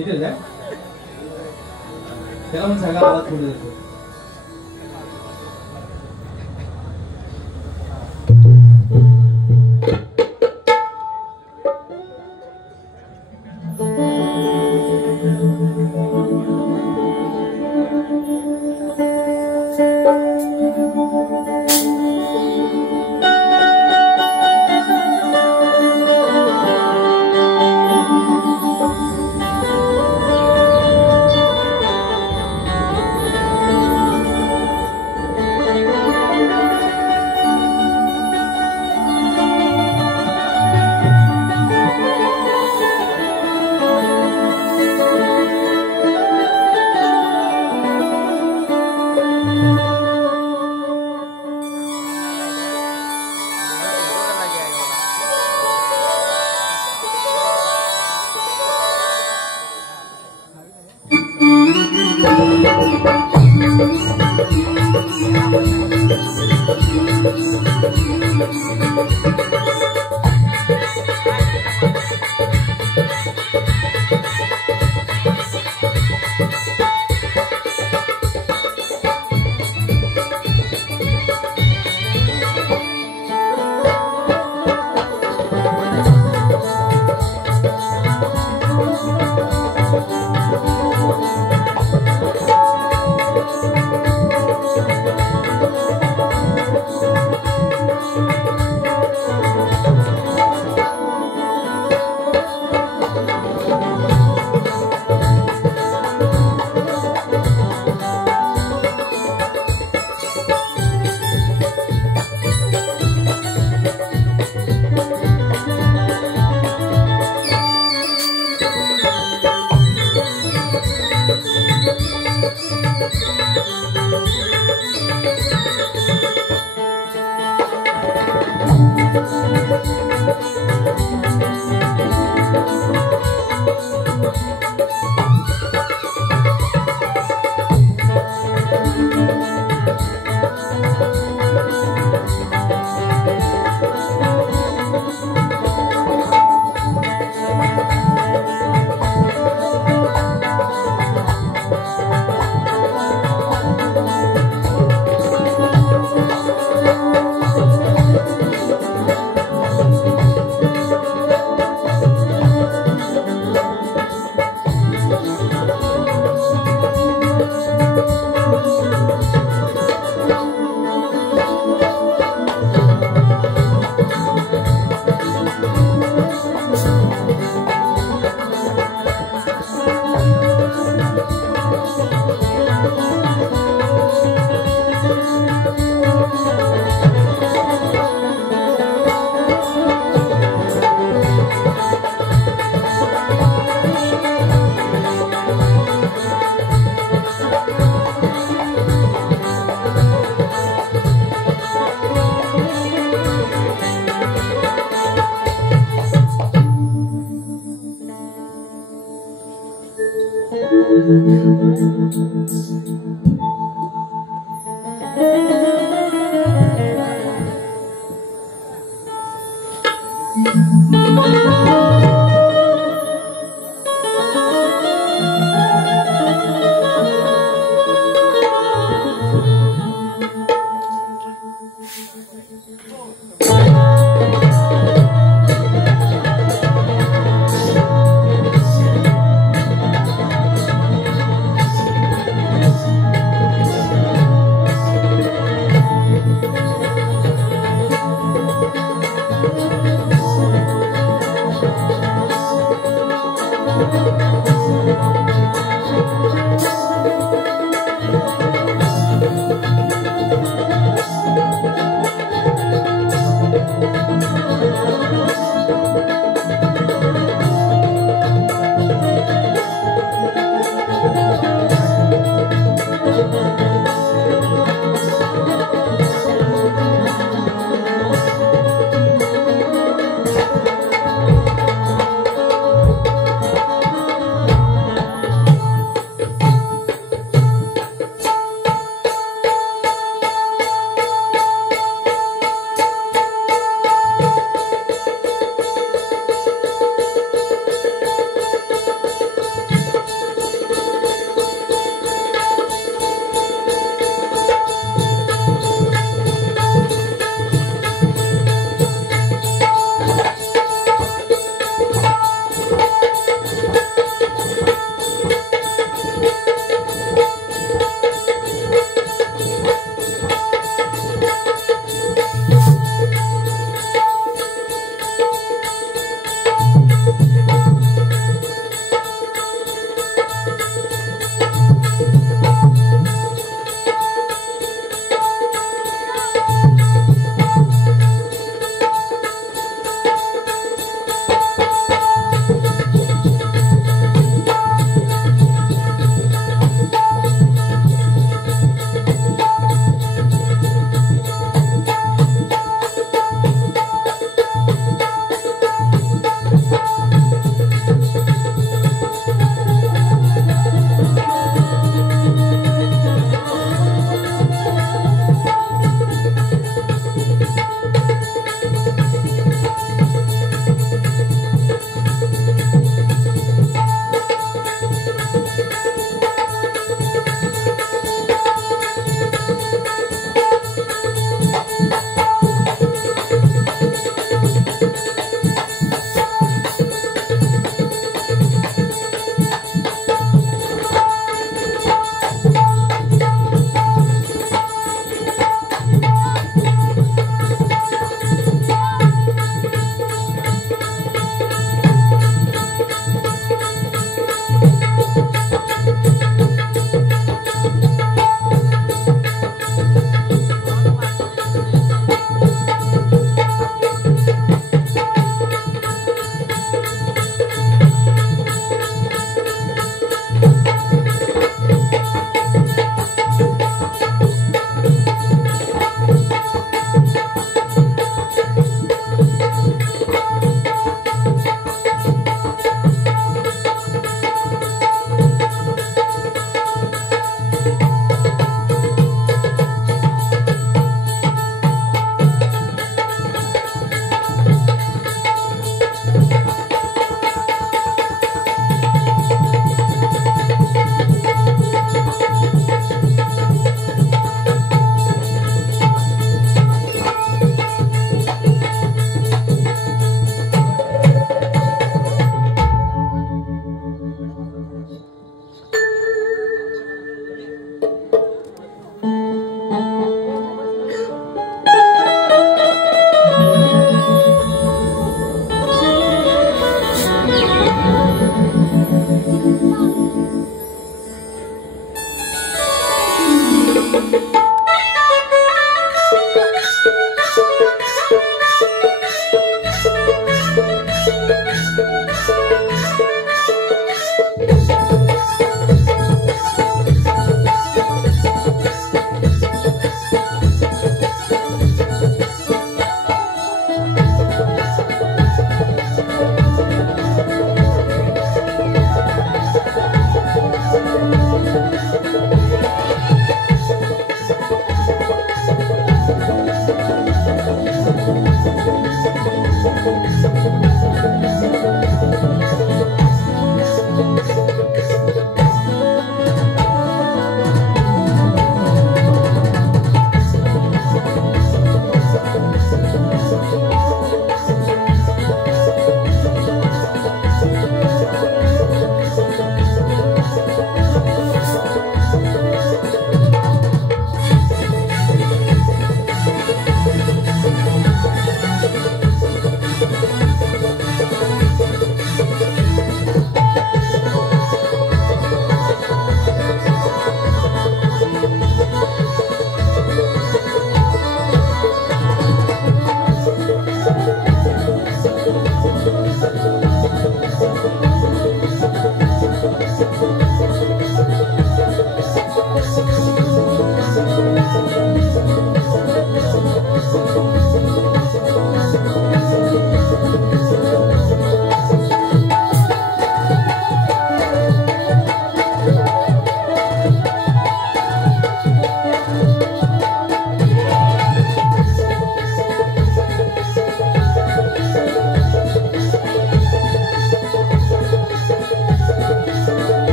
इथे काय त्याला पण सांगा आवाज पुढे जातो.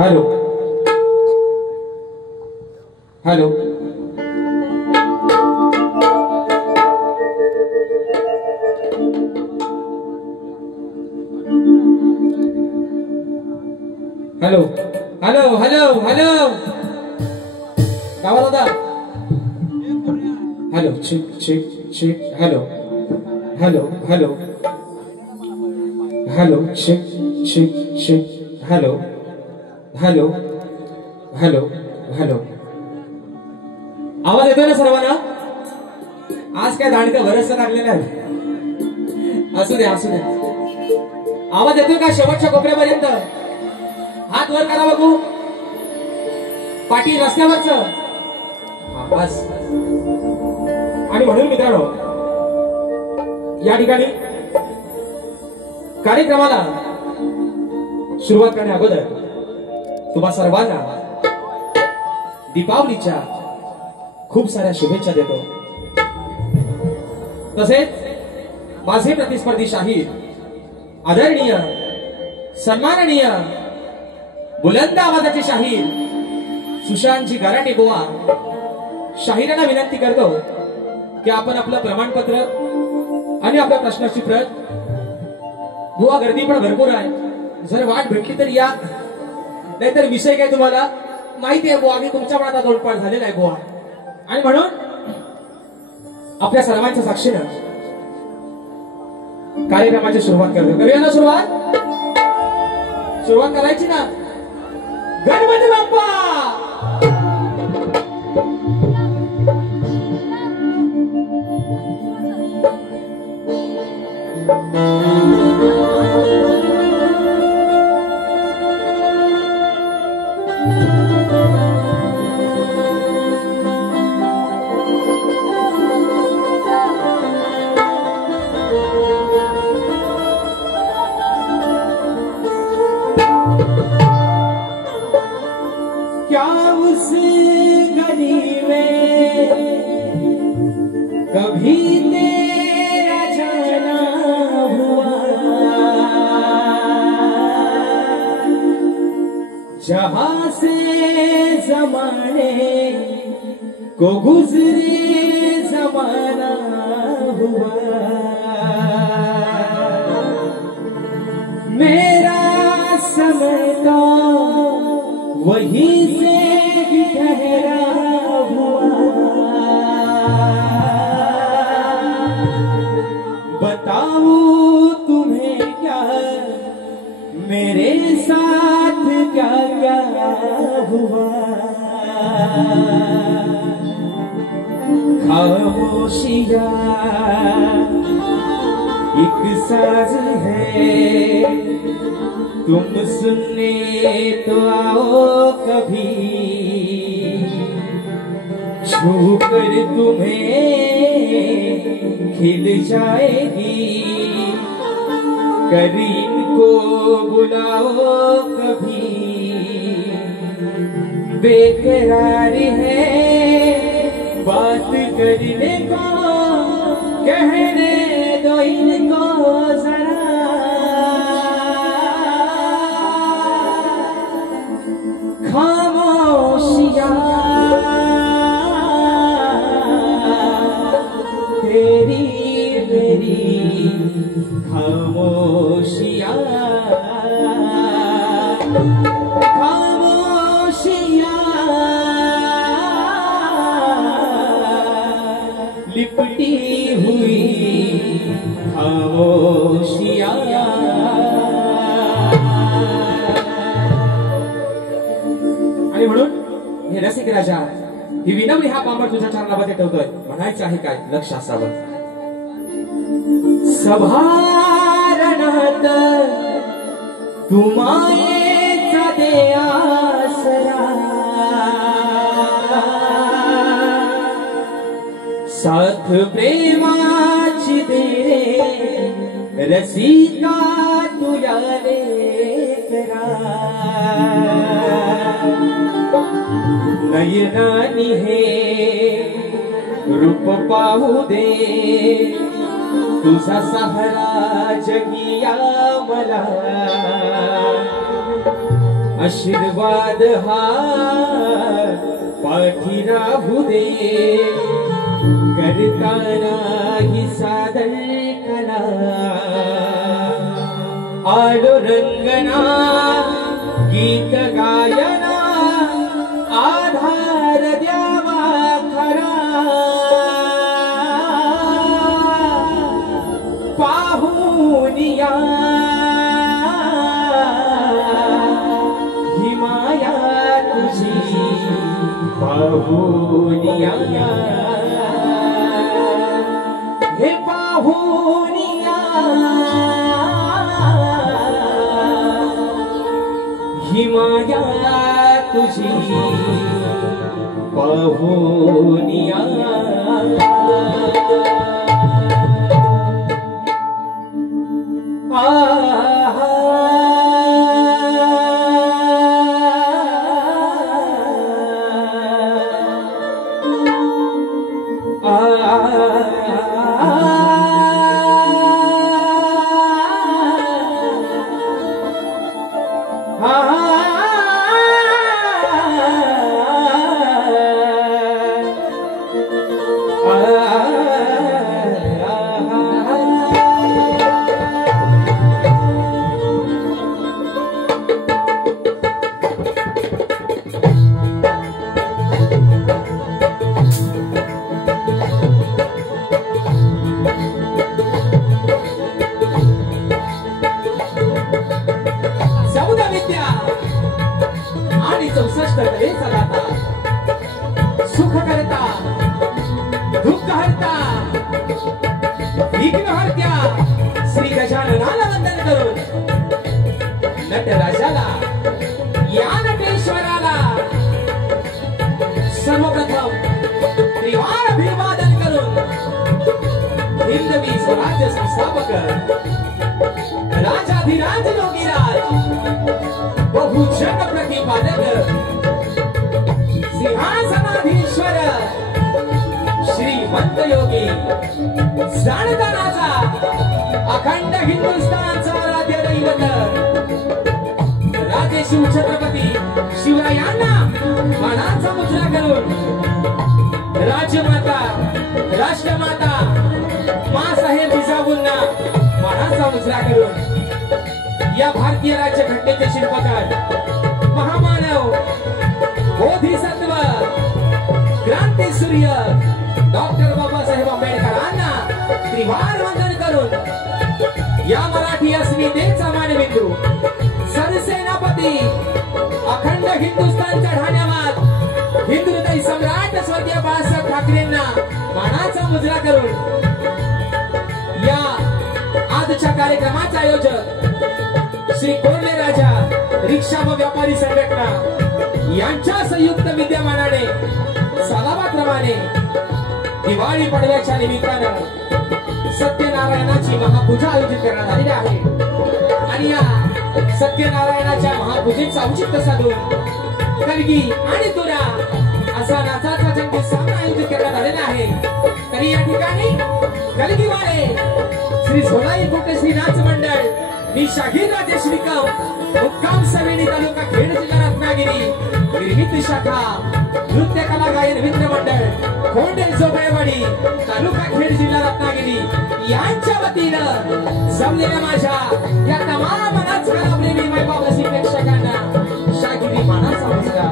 Hello hello hello hello hello hello गावा दादा हॅलो चिक चिक चिक हॅलो हॅलो हॅलो हॅलो चिक चिक चिक हॅलो हॅलो हॅलो हॅलो आवाज येतोय ना सर्वांना? आज काय दांडकं बरचसं लागलेलं आहे. असू द्या असू द्या. आवाज येतोय का शेवटच्या कोपऱ्यापर्यंत? हात वर करा बघू. पाठी रस्त्यावरच. बस. आणि म्हणून मित्रांनो या ठिकाणी कार्यक्रमाला सुरुवात करण्या अगोदर तुम्हा सर्वांना दीपावलीच्या खूप साऱ्या शुभेच्छा देतो. तसेच माझे प्रतिस्पर्धी शाहीर आदरणीय सन्माननीय बुलंद आवाजाचे शाहीर सुशांतजी गराटे बुवा शाहिरांना विनंती करतो की आपण आपलं प्रमाणपत्र आणि आपल्या प्रश्नाची प्रत. बुवा गर्दी पण भरपूर आहे, जर वाट भेटली तर या, नाहीतर विषय काय तुम्हाला माहिती आहे बुवा, आम्ही तुमच्या मनात तोंडपाठ झालेला आहे बुवा. आणि म्हणून आपल्या सर्वांच्या साक्षीनं कार्यक्रमाची सुरुवात करतो. करूया ना सुरुवात? सुरुवात करायची ना. गणपती बाप्पा क्या उस गली में कभी तेरा जाना हुआ, जहां से जमाने को गुजरे जमाना हुआ, मेरा समय का वहीं से भी ठहरा हुआ, बताऊं तुम्हें क्या मेरे साथ क्या क्या हुआ। खामोशियां एक साज है, तुम सुनने तो आओ कभी, छू कर तुम्हें खिल जाएगी, करीब को बुलाओ कभी, बेकरार है बात करने को, कहने दो इनको जरा, खामोशियां तेरी मेरी खामोशियां, खामोशियां लिपटी हुई खामोशियां। आणि म्हणून हे रसिक राजा ही विनम्र हा पामर तुझ्या चरणामध्ये ठेवतोय. म्हणायचं आहे काय? लक्ष असावं. सभारणात तू मायेचा दे आसरा, साथ प्रेमाची दे रसिका तुझ्या लेकरा, नयनानी हे रूप पाहू दे, तुझा सहारा जगिया मला, आशीर्वाद हा पाठी राहू दे, करताना ही सादर कला, आलो रंगना गीत गायना, आधार द्यावा खरा, हे पाहुनिया ही माया तुझी पाहुनिया सुख करता दुःख हरता विघ्न हरत्या श्री गजाननाला वंदन करून नटराजाला या नटेश्वराला सर्वप्रथम त्रिवार अभिवादन करून हिंदवी स्वराज्य संस्थापक राजाधिराज योगीराज बहुजन प्रतिपादक सिंहासनाधीश्वर श्रीमंत योगी जाणता राजा अखंड हिंदुस्थानचा राज्य दैवत राजे शिव छत्रपती शिवरायांना मानाचा मुद्रा करून राजमाता राष्ट्रमाता माँसाहेब जिजाऊंना मानाचा मुद्रा करून या भारतीय राज्य घटनेचे शिल्पकार महामानव बोधिसत्व क्रांती सूर्य डॉक्टर बाबासाहेब आंबेडकरांना त्रिवार वंदन करून या मराठी अस्मितेचा मानबिंदू सरसेनापती अखंड हिंदुस्थानच्या ढाण्यावर हिंदू हृदय सम्राट स्वर्गीय बाळासाहेब ठाकरेंना मानाचा मुजरा करून या आजच्या कार्यक्रमाचे आयोजक श्री कोल्हे राजा रिक्षा व व्यापारी संघटना यांच्या संयुक्त विद्यमानाने सालाबाप्रमाणे दिवाळी पडव्याच्या निमित्तानं सत्यनारायणाची महापूजा आयोजित करण्यात आलेली आहे आणि या सत्यनारायणाच्या महापूजेचा औचित्य साधून कलगी आणि तुरा असा नाचाचा जंगी सामना आयोजित करण्यात आलेला आहे। तरी या ठिकाणी कलगीवाले श्री झोलाई कोटे श्री नाच मंडळ मी शाहीर राजे श्रीकाम मुक्काम सवेणी तालुका खेड जिल्हा रत्नागिरी निर्मित शाखा नृत्य कला गायन मित्र मंडळ खोंडे जोगळेवाडी तालुका खेड जिल्हा रत्नागिरी यांच्या वतीनं जमलेल्या माझ्या या तमाम नाचकला प्रेमी मायबाप रसिक प्रेक्षकांना शागिरी मानाचा मुजरा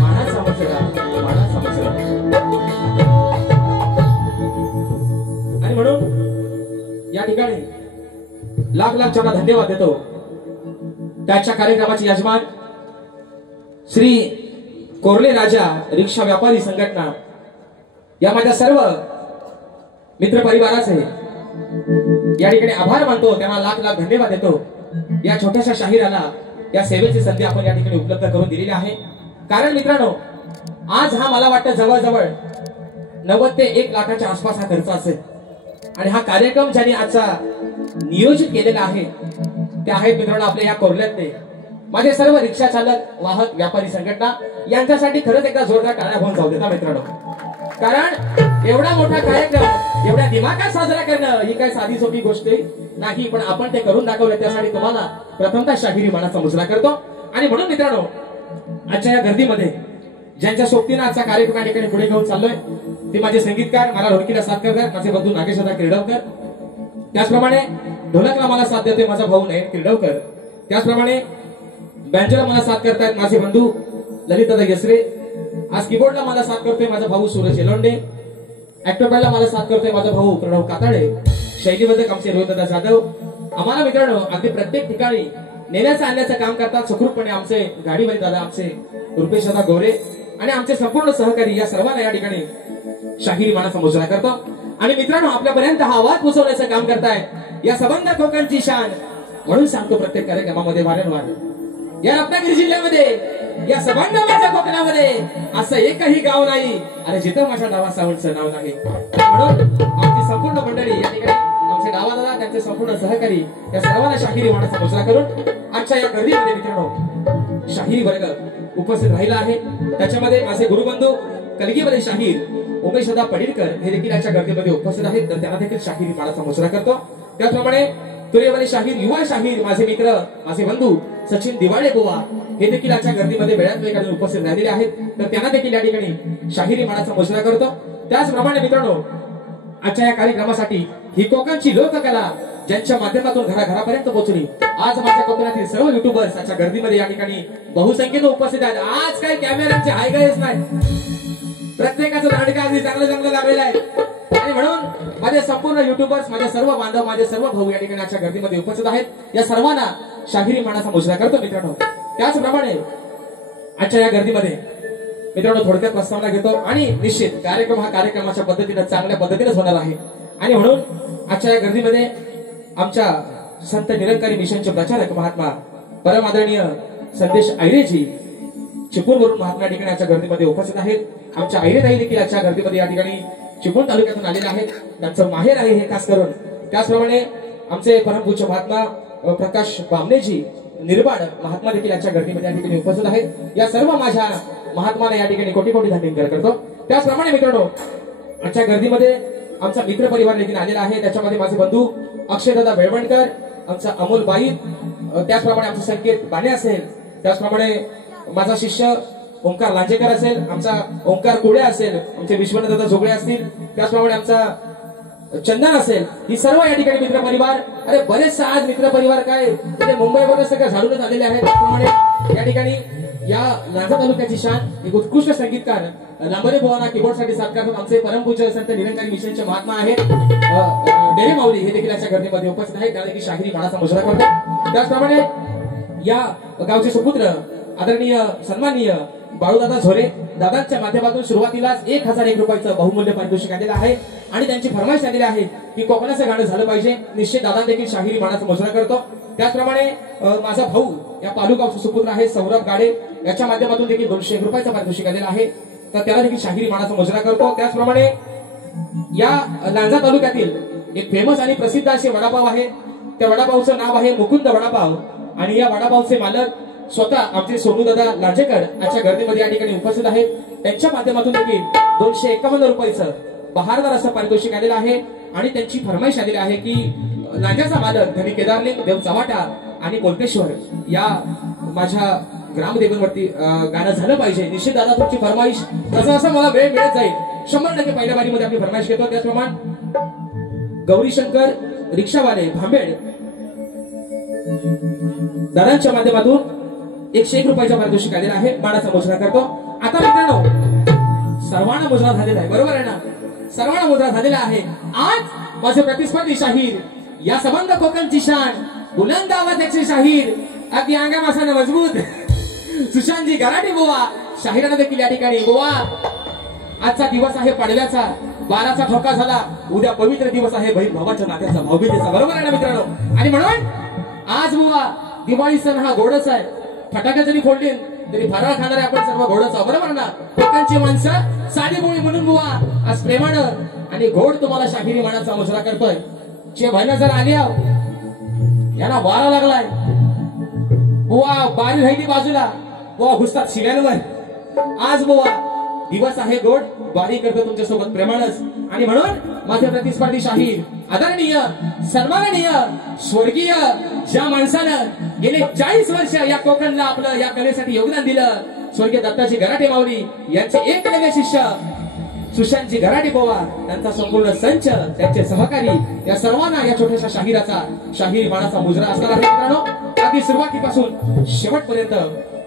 मानाचा मुजरा मानाचा मुजरा। आणि म्हणून या ठिकाणी लाख लाख चौदा धन्यवाद देतो त्याच्या कार्यक्रमाचे यजमान श्री कोर्ले राजा रिक्षा व्यापारी संघटना या माझ्या सर्व मित्र परिवाराचे या ठिकाणी आभार मानतो, त्यांना लाख लाख धन्यवाद देतो। या छोट्याशा शाहिराला या सेवेची संधी आपण या ठिकाणी उपलब्ध करून दिलेली आहे। कारण मित्रांनो आज हा मला वाटतं जवळजवळ 90 ते 1 लाखाच्या आसपास हा खर्च असेल आणि हा कार्यक्रम ज्यांनी आजचा नियोजित केलेला आहे ते आहेत मित्रांनो आपले या कोर्ल्यातले माझे सर्व रिक्षा चालक वाहक व्यापारी संघटना यांच्यासाठी खरंच एकदा जोरदार टाळ्या होऊन जाऊ देता मित्रांनो। कारण एवढा मोठा कार्यक्रम एवढ्या दिमागात साजरा करणं ही काही साधी सोपी गोष्ट नाही, पण आपण ते करून दाखवलं त्यासाठी तुम्हाला प्रथमतः शाहिरी मानाचा मुजरा करतो। आणि म्हणून मित्रांनो आजच्या या गर्दीमध्ये ज्यांच्या सोबतीने आजचा कार्यक्रम या ठिकाणी पुढे घेऊन चाललोय ते माझे संगीतकार मला ढोलकीला साथ करतात माझे बंधू नागेशदा क्रीडवकर, त्याचप्रमाणे ढोलकला मला साथ देतोय माझा भाऊ नयन क्रीडवकर, त्याचप्रमाणे बँजोला मला साथ करतायत माझे बंधू ललितदादा यसरे, आज कीबोर्डला मला साथ करतोय माझा भाऊ सूरज एलोंडे, ऍक्टोपॅडला मला साथ करतोय माझा भाऊ प्रणव काताडे, शैलीबद्धक आमचे रोहितदादा जाधव। आम्हाला मित्रांनो अगदी प्रत्येक ठिकाणी नेण्याचं आणण्याचं काम करतात सुखरूपपणे आमचे गाडीवाले दादा, आमचे रुपेश दादा गोरे आणि आमचे संपूर्ण सहकारी या सर्वांना या ठिकाणी शाहिरी मानाचा मुजरा करतो। आणि मित्रांनो आपल्यापर्यंत हा आवाज पोहोचवण्याचं काम करताय या सबंध कोकणची शान. म्हणून सांगतो प्रत्येक कार्यक्रमामध्ये वारंवार, या रत्नागिरी जिल्ह्यामध्ये, या सबंध माझ्या कोकणामध्ये असं एकही गाव नाही आणि जिथं माझ्या नावा सावंतचं नाव नाही. म्हणून आमची संपूर्ण मंडळी या ठिकाणी, आमचे गावाला त्यांचे संपूर्ण सहकारी या सर्वांना शाहिरी वाणाचा मुजरा करून आजच्या या गर्दीमध्ये मित्रांनो शाहिरी वर्ग उपस्थित राहिला आहे. त्याच्यामध्ये माझे गुरुबंधू कलगीमध्ये शाहीर उमेशदा पडीलकर हे देखील आजच्या गर्दीमध्ये उपस्थित आहेत, तर त्यांना देखील शाहिरी वाणाचा मुजरा करतो. त्याचप्रमाणे तुरेवाले शाहीर, युवा शाहीर, माझे मित्र, माझे बंधू सचिन दिवाळे बुवा हे देखील आजच्या गर्दीमध्ये वेळात वेळी उपस्थित राहिलेले आहेत, तर त्यांना देखील या ठिकाणी शाहिरी मानाचा मुजरा करतो. त्याचप्रमाणे मित्रांनो आजच्या या कार्यक्रमासाठी ही कोकणची लोककला ज्यांच्या माध्यमातून घराघरापर्यंत पोहोचली, आज माझ्या कोकणातील सर्व युट्यूबर्स आजच्या गर्दीमध्ये या ठिकाणी बहुसंख्येने उपस्थित आहेत. आज काही कॅमेऱ्यांचे हायगायच नाही, प्रत्येकाचं नाटक अगदी चांगलं चांगलं लागलेलं आहे. आणि म्हणून माझे संपूर्ण युट्यूबर्स, माझे सर्व बांधव, माझे सर्व भाऊ या ठिकाणी आजच्या गर्दीमध्ये उपस्थित आहेत. या सर्वांना शाहिरी मानाचा मुजरा करतो मित्रांनो. त्याचप्रमाणे आजच्या या गर्दीमध्ये मित्रांनो थोडक्यात प्रस्तावना घेतो आणि निश्चित कार्यक्रम हा कार्यक्रमाच्या पद्धतीने चांगल्या पद्धतीनेच होणार आहे. आणि म्हणून आजच्या या गर्दीमध्ये आमच्या संत निरंकारी मिशनचे प्रचारक महात्मा परम आदरणीय संदेश ऐरेजी चिपळूणवरून महात्मा या ठिकाणी आजच्या गर्दीमध्ये उपस्थित आहेत. आमच्या ऐरेताई देखील आजच्या गर्दीमध्ये या ठिकाणी चिपळूण तालुक्यातून आलेले आहेत, त्यांचं माहेर आहे हे खास करून. त्याचप्रमाणे आमचे परमपूज्य महात्मा प्रकाश बामणेजी निर्बाड महात्मा देखील आजच्या गर्दीमध्ये या ठिकाणी उपस्थित आहेत. या सर्व माझ्या महात्माला या ठिकाणी कोटी कोटी धन्यवाद करतो. त्याचप्रमाणे मित्रांनो आजच्या गर्दीमध्ये आमचा मित्र परिवार देखील आलेला आहे. त्याच्यामध्ये माझे बंधू अक्षयदादा बेळवणकर, आमचा अमोल बाईत, त्याचप्रमाणे आमचा संकेत बाणे असेल, त्याचप्रमाणे माझा शिष्य ओंकार लांजेकर असेल, आमचा ओंकार कोळे असेल, आमचे विश्वनाथदादा जोगळे असतील, त्याचप्रमाणे आमचा चंदन असेल. ही सर्व या ठिकाणी मित्र परिवार, अरे बरेच आज मित्र परिवार काय म्हणजे मुंबईवरून सगळं झाडूनच आलेले आहेत. त्याचप्रमाणे या ठिकाणी या लांजा तालुक्याची शान एक उत्कृष्ट संगीतकार लांबरे बुवांना कीबोर्डसाठी साथ करतात आमचे परमपूज्य संत निरंकारी मिशनचे महात्मा आहेत डेरे माऊली हे देखील आजच्या गर्दीमध्ये उपस्थित आहेत. त्या देखील शाहिरी मानाचा मुजरा करतात. त्याचप्रमाणे या गावचे सुपुत्र आदरणीय सन्माननीय बाळूदादा झोरे दादांच्या माध्यमातून सुरुवातीलाच 1001 रुपयाचं बहुमूल्य पारितोषिक आलेलं आहे आणि त्यांची फरमाईश आलेली आहे की कोकणाचं गाणं झालं पाहिजे. निश्चित दादा देखील शाहिरी मानाचा मुजरा करतो. त्याचप्रमाणे माझा भाऊ या पालुगावचा सुपुत्र आहे सौरभ गाडे, याच्या माध्यमातून देखील 201 रुपयाचं पारितोषिक आलेलं आहे, तर त्याला देखील शाहिरी मानाचा मुजरा करतो. त्याचप्रमाणे या लांजा तालुक्यातील एक फेमस आणि प्रसिद्ध असे वडापाव आहे, त्या वडापावचं नाव आहे मुकुंद वडापाव आणि या वडापावचे मालक स्वतः आमचे सोनूदादा लांजेकर आजच्या गर्दीमध्ये या ठिकाणी उपस्थित आहेत. त्यांच्या माध्यमातून देखील 251 रुपयाचं बहारदार असं पारितोषिक आलेलं आहे आणि त्यांची फरमाईश आलेली आहे की लांजाचा मालक धनी केदारलिंग देव चव्हाटा आणि कोल्पेश्वर या माझ्या ग्रामदेवांवरती गाणं झालं पाहिजे. निश्चित दादा तुमची फरमाईश जसं जसं मला वेळ मिळत जाईल 100% पहिल्या बारीमध्ये आपली फरमाईश घेतो. त्याचप्रमाणे गौरीशंकर रिक्षावाले भांबेड दादांच्या माध्यमातून 101 रुपयाचा पारितोषिक आलेला आहे, मानाचा मुजरा करतो. आता मित्रांनो सर्वांना मुजरा झालेला आहे, बरोबर आहे ना, सर्वांना मुजरा झालेला आहे. आज माझे प्रतिस्पर्धी शाहीर या सबंध कोकणची शान बुलंद आवाजाचे शाहीर अगदी अंगा मासाने मजबूत सुशांतजी गराटे बुवा शाहिरांना देखील या ठिकाणी बुवा आजचा दिवस आहे पाडव्याचा, 12चा ठोका झाला, उद्या पवित्र दिवस आहे बहीण भावाच्या नात्याचा भाऊबीजेचा, बरोबर आहे ना मित्रांनो. आणि म्हणून आज बुवा दिवाळी सण हा गोडच आहे, फटाके जरी फोडले तरी फराळ खाणारे आपण सर्व गोडच आहोत, बरोबर ना. कोकणची माणसं साधी बोळी म्हणून बुवा आज प्रेमानं आणि गोड तुम्हाला शाहिरी मानाचा मुजरा करतोय. जे बहिण जर आली यांना वारा लागलाय बुवा, बारी राहिली बाजूला बुवा घुसतात शिव्यांवर. आज बुवा दिवस आहे गोड, बारी करतो तुमच्यासोबत प्रेमानच. आणि म्हणून माझे प्रतिस्पर्धी शाहीर आदरणीय सन्माननीय स्वर्गीय ज्या माणसानं गेले 40 वर्ष या कोकणला आपलं या कलेसाठी योगदान दिलं, स्वर्गीय दत्ताजी गराटे माऊली यांचे एकलव्य शिष्य सुशांतजी गराटे बुवा, त्यांचा संपूर्ण संच, त्यांचे सहकारी या सर्वांना या छोट्याशा शाहिराचा शाहिरी मानाचा मुजरा असणार आहे मित्रांनो. अगदी सुरुवातीपासून शेवटपर्यंत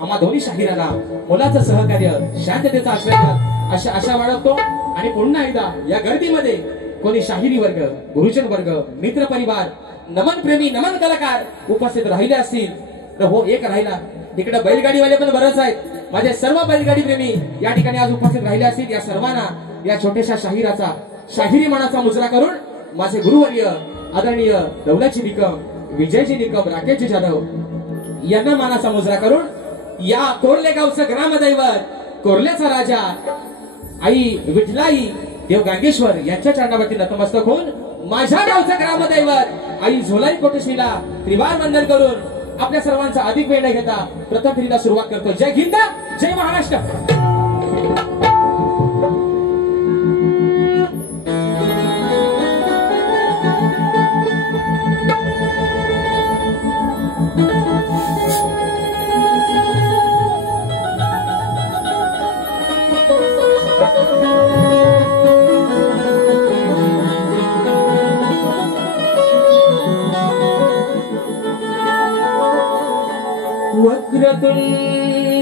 आम्हा दोन्ही शाहिरांना मुलाचं सहकार्य, शांततेचा आशीर्वाद अशा आशा बाळगतो. आणि पुन्हा एकदा या गर्दीमध्ये कोणी शाहिरी वर्ग, गुरुजन वर्ग, मित्र परिवार, नमन प्रेमी, नमन कलाकार उपस्थित राहिले असतील तर हो एक राहिला, इकडे बैलगाडीवाले पण बरेच आहेत, माझे सर्व बैलगाडी प्रेमी या ठिकाणी आज उपस्थित राहिले असतील. या सर्वांना या छोट्याशा शाहिराचा शाहिरी मनाचा मुजरा करून माझे गुरुवर्य आदरणीय दौलाची निकम, विजयजी निकम, राकेशजी जाधव यांना मानाचा मुजरा करून या कोर्ले गावचं ग्रामदैवत कोर्ल्याचा राजा आई विठलाई देव गांगेश्वर यांच्या चरणावरती नतमस्तक होऊन माझ्या गावचं ग्रामदैवत आई झोलाई कोटशीला त्रिवार वंदन करून आपल्या सर्वांचा अधिक वेळ न घेता प्रथम फेरीला सुरुवात करतो. जय हिंद, जय महाराष्ट्र. वक्रतुंड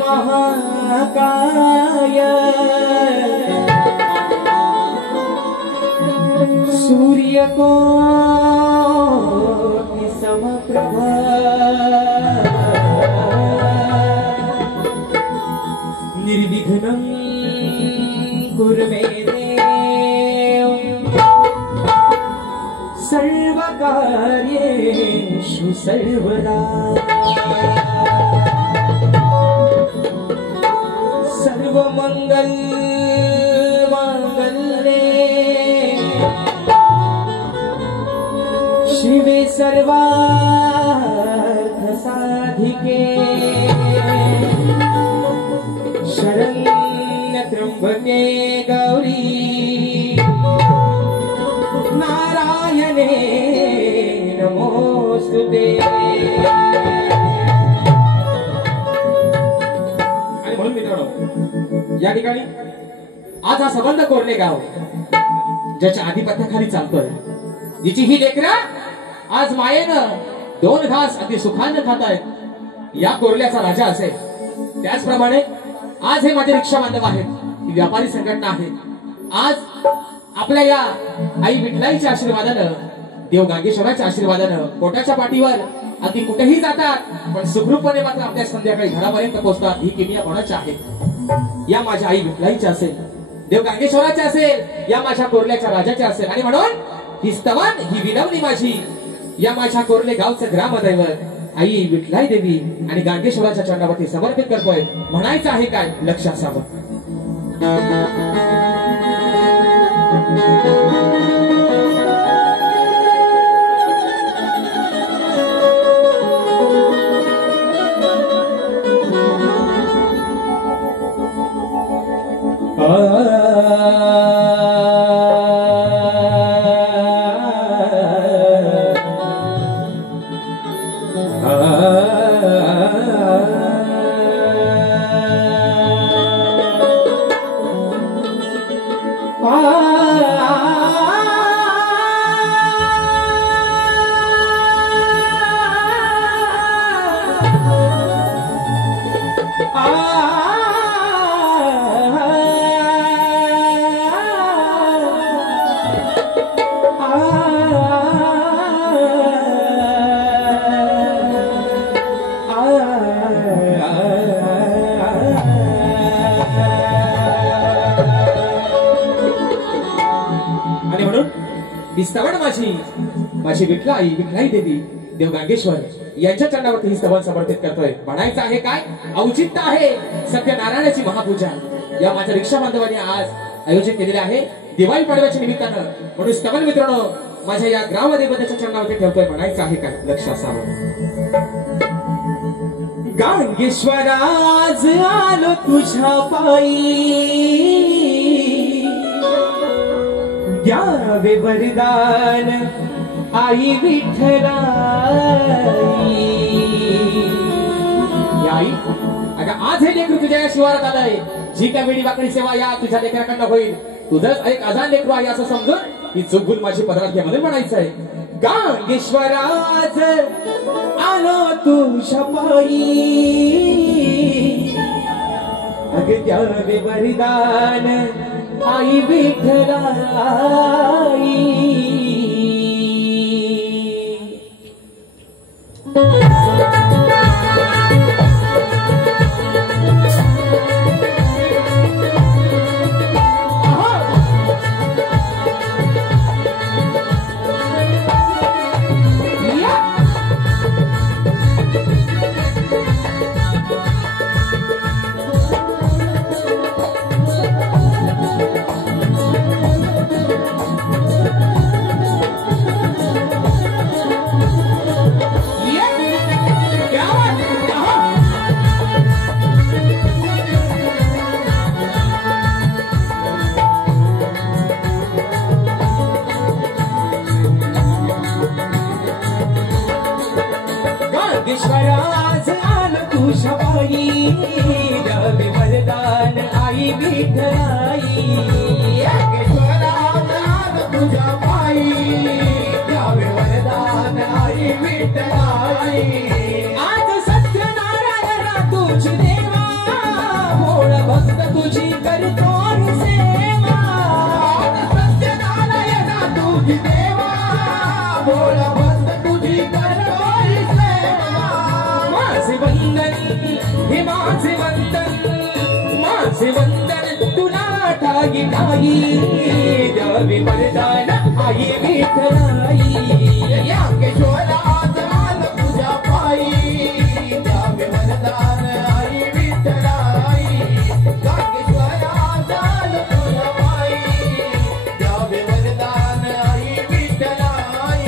महाकाय सूर्यकोटि समप्रभा निर्विघ्नं कुरु मे देव सर्वकार्येषु सर्वदा सर्वमंगल मांगल्ये शिवे सर्वार्थ साधिके शरण्य त्र्यंबके गौरी नारायणे नमोस्तुते. आणि म्हणून मित्रांनो या ठिकाणी आज हा संबंध कोर्ले गाव ज्याच्या आधिपत्याखाली चालतोय, जिची ही लेकरा आज मायेनं दोन घास अगदी सुखानं खातायत, या कोर्ल्याचा राजा असेल. त्याचप्रमाणे आज हे माझे रिक्षा बांधव आहेत, ही व्यापारी संघटना आहे. आज आपल्या या आई विठलाईच्या आशीर्वादानं, देव गांगेश्वराच्या आशीर्वादानं पोटाच्या पाठीवर अगदी कुठेही जातात, पण सुखरूपपणे मात्र आपल्या संध्याकाळी घरापर्यंत पोहोचतात. ही किमया कोणाची आहे? या माझ्या आई विठलाईची असेल, देव गांगेश्वराची असेल, या माझ्या कोर्ल्याच्या राजाच्या असेल. आणि म्हणून ही स्तवन, ही विनवणी माझी या माझ्या कोर्ले गावचं ग्रामदैवत आई विठलाई देवी आणि गांगेश्वराच्या चरणावरती समर्पित करतोय. म्हणायचं आहे काय? लक्ष असावं. ही स्तवन माझी विठलाई देवी देव गांगेश्वर यांच्या चरणावरती ही स्तवन समर्पित करतोय. म्हणायचं आहे काय? औचित्य आहे सत्यनारायणाची महापूजा या माझ्या रिक्षा बांधवांनी आज आयोजित केलेले आहे दिवाळी पाडव्याच्या निमित्तानं. म्हणून स्तवन मित्रांनो माझ्या या ग्रामदेवतेच्या चरणावरती ठेवतोय. म्हणायचं आहे काय? लक्ष असावं. गांगेश्वराज आलो तुझ्या पायी, द्यावे वरदान आई विठ्ठलाई. आई अगं आज हे लेकरू तुझ्या या शिवारात आलंय, जी काय वेळी वाकडी सेवा या तुझ्या लेकराकडनं होईल. तुझंच एक अजान लेकरू आहे असं समजून ही चुकगुल माझी पदरात घे म्हणून म्हणायचं आहे. गांगेश्वराज आलो तुझ्या पायी, अगं द्यावे वरदान आई विठ्ठलाई. ज्ञानेश्वराज आल तुझ्या पायी द्यावे वरदान आई विठ्ठलाई ज्ञानेश्वराज आल तुझ्या पायी द्यावे वरदान आई विठ्ठलाई आज सत्यनारायणा तुझी देवा भोळ भक्त तुझी करतो सेवा आज सत्यनारायणा तुझी देवा भोळ भक्त तुझी करतो हे माझे वंदन तुला ठाई ठाई द्यावे वरदान आई विठ्ठलाई ज्ञानेश्वराज आल तुझ्या पायी द्यावे वरदान आई विठ्ठलाई ज्ञानेश्वराज आल तुझ्या पायी द्यावे वरदान आई विठ्ठलाई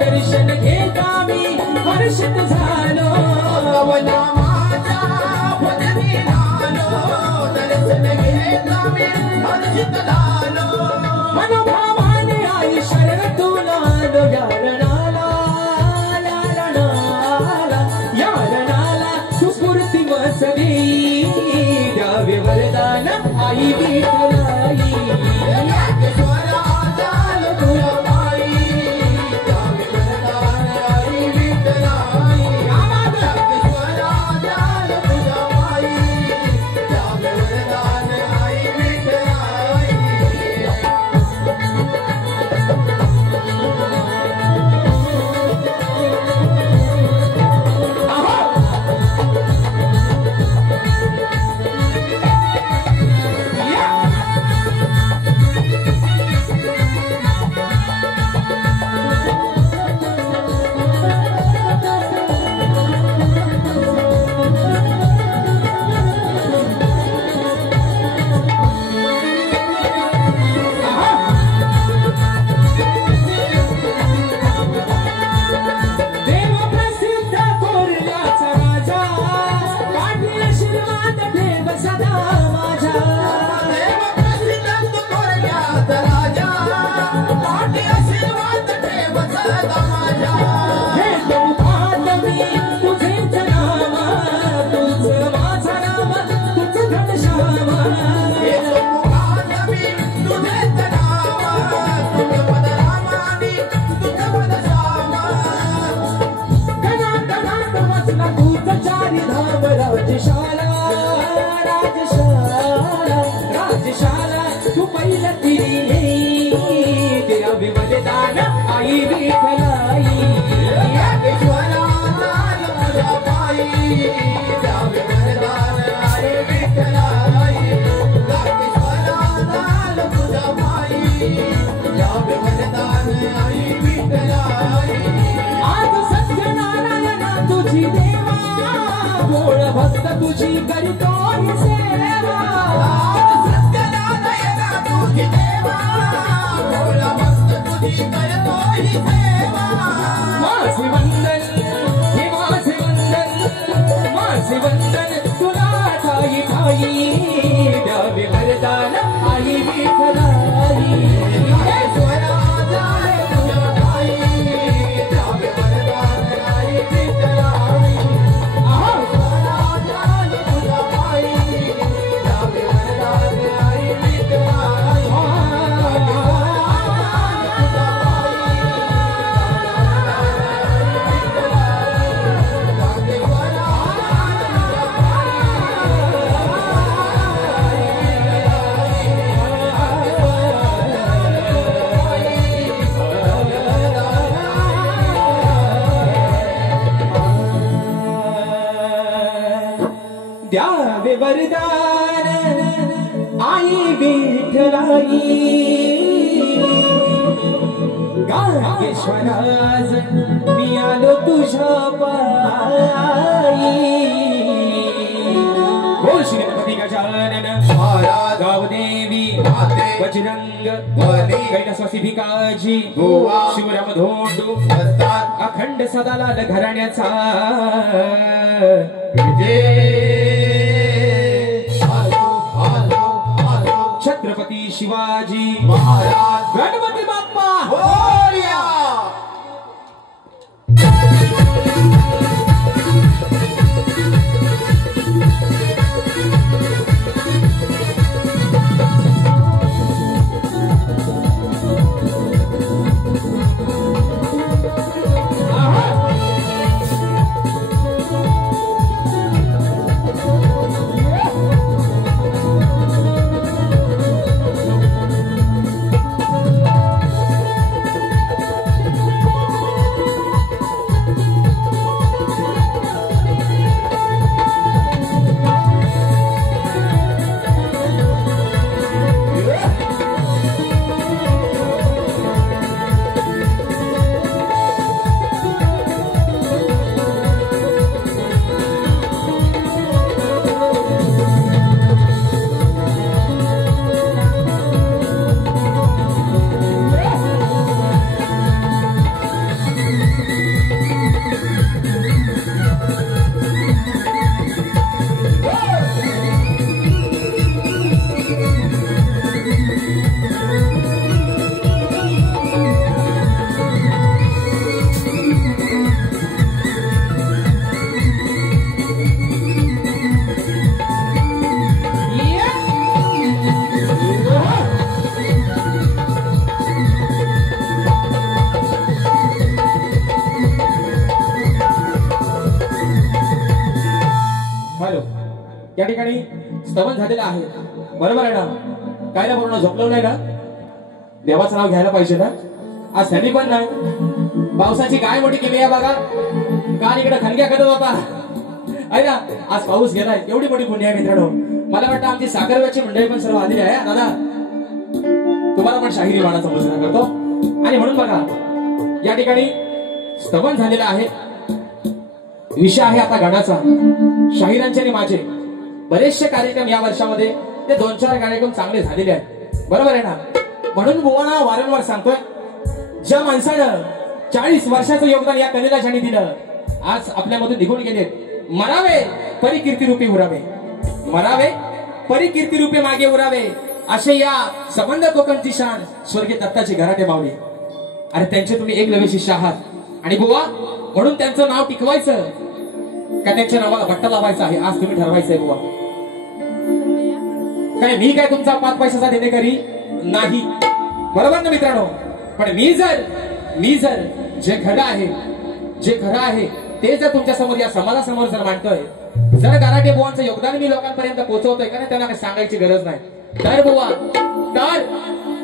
दर्शन घेता मी हर्षित झालो नामाच्या भजनी झालो दर्शन घेता मी हर्षित झालो मनोभावाने आई शरण तुला यारणाला तू स्फूर्ती वसवी द्यावे वरदान आई विठ्ठलाई ज्ञानेश्वराज आल तुझ्या राजशाला तू पहिला तिरी द्यावे वरदान आई विठ्ठलाई ज्ञानेश्वराज आल तुझ्या पायी द्यावे वरदान आई विठ्ठलाई ज्ञानेश्वराज आल तुझ्या पायी द्यावे वरदान आई विठ्ठलाई आज सत्यनारायणा तुझी देवा भोळ भक्त तुझी करतो सेवा सत्यनारायणा तुझी देवा भोळ भक्त तुझी करतो सेवा माझे वंदन हे माझे वंदन तुला ठाई ठाई द्यावे वरदान आई विठ्ठलाई ज्ञानेश्वराज आल तुझ्या पायी द्यावे वरदान आई विठ्ठलाई द्यावे वरदान आई विठ्ठलाई गायेश्वराज मी आलो तुझ्या पायी बोल श्री गणपती गजानन महाराज गावदेवी माते बजरंग बली कैलासवासी भिकाजी गोवा शिवराम धोंडू अखंड सदालाल घराण्याचा छत्रपती शिवाजी महाराज गणपती बाप्पा मोरया या ठिकाणी स्तवन झालेलं आहे बरोबर आहे ना काय ना पूर्ण झोपलो नाही ना देवाचं नाव घ्यायला पाहिजे ना आज थंडी पण नाही पावसाची काय मोठी केली आहे बघा काल इकडे खणक्या करत होता आहे ना आज पाऊस गेलाय एवढी मोठी पुण्य आहे मित्रांनो मला वाटतं आमची साखरव्याची मंडळी पण सर्व आलेली आहे दादा तुम्हाला पण शाहिरी वाणाचा मुजरा करतो आणि म्हणून बघा या ठिकाणी स्तवन झालेलं आहे विषय आहे आता गाण्याचा शाहिरांचे आणि माझे बरेचसे कार्यक्रम या वर्षामध्ये ते 2-4 कार्यक्रम चांगले झालेले आहेत बरोबर आहे ना म्हणून बुवांना वारंवार सांगतोय ज्या माणसानं 40 वर्षाचं योगदान या कलेला ज्यांनी दिलं आज आपल्यामधून निघून गेलेत मरावे परिकीर्ती रूपी उरावे मरावे परिकीर्ती रूपे मागे उरावे असे या संबंध कोकणची शान स्वर्गीय दत्ताची घराटे मावळी आणि त्यांचे तुम्ही एकलव्य शिष्य आहात आणि बुवा म्हणून त्यांचं नाव टिकवायचं का त्यांच्या नावाला बट्टा लावायचा आहे आज तुम्ही ठरवायचंय बुवा काय मी काय तुमचा 5 पैशाचा देणेकरी नाही बरोबर ना मित्रांनो पण मी जर जे खरं आहे ते जर तुमच्या समोर या समाजासमोर जर मांडतोय जर गराटे बुवांचं योगदान मी लोकांपर्यंत पोहोचवतोय का त्यांना काही सांगायची गरज नाही तर बुवा तर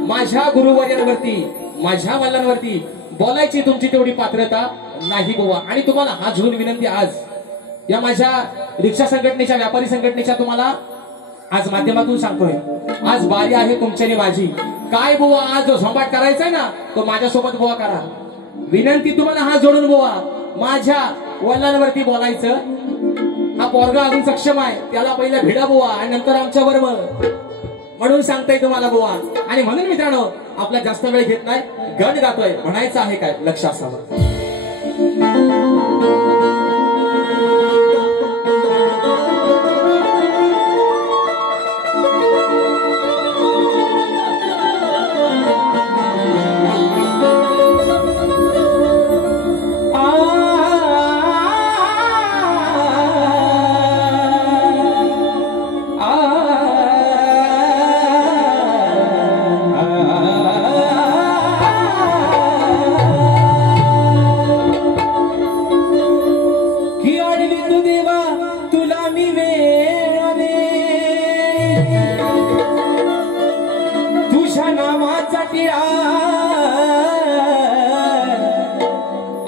माझ्या गुरुवर्यांवरती माझ्या वल्लांवरती बोलायची तुमची तेवढी पात्रता नाही बुवा आणि तुम्हाला हा झून विनंती आज या माझ्या रिक्षा संघटनेच्या व्यापारी संघटनेच्या तुम्हाला आज माध्यमातून सांगतोय आज बारी आहे तुमची आणि माझी काय बुवा आज जो झोंबाट करायचा आहे ना तो माझ्यासोबत बुवा करा विनंती तुम्हाला हा जोडून बुवा माझ्या वल्लांवरती बोलायचं हा पोरगा अजून सक्षम आहे त्याला पहिला भिडा बुवा आणि नंतर आमच्या बरोबर म्हणून सांगताय तुम्हाला बुवा आणि म्हणून मित्रांनो आपला जास्त वेळ घेत नाही गण गातोय म्हणायचं आहे काय लक्ष असावं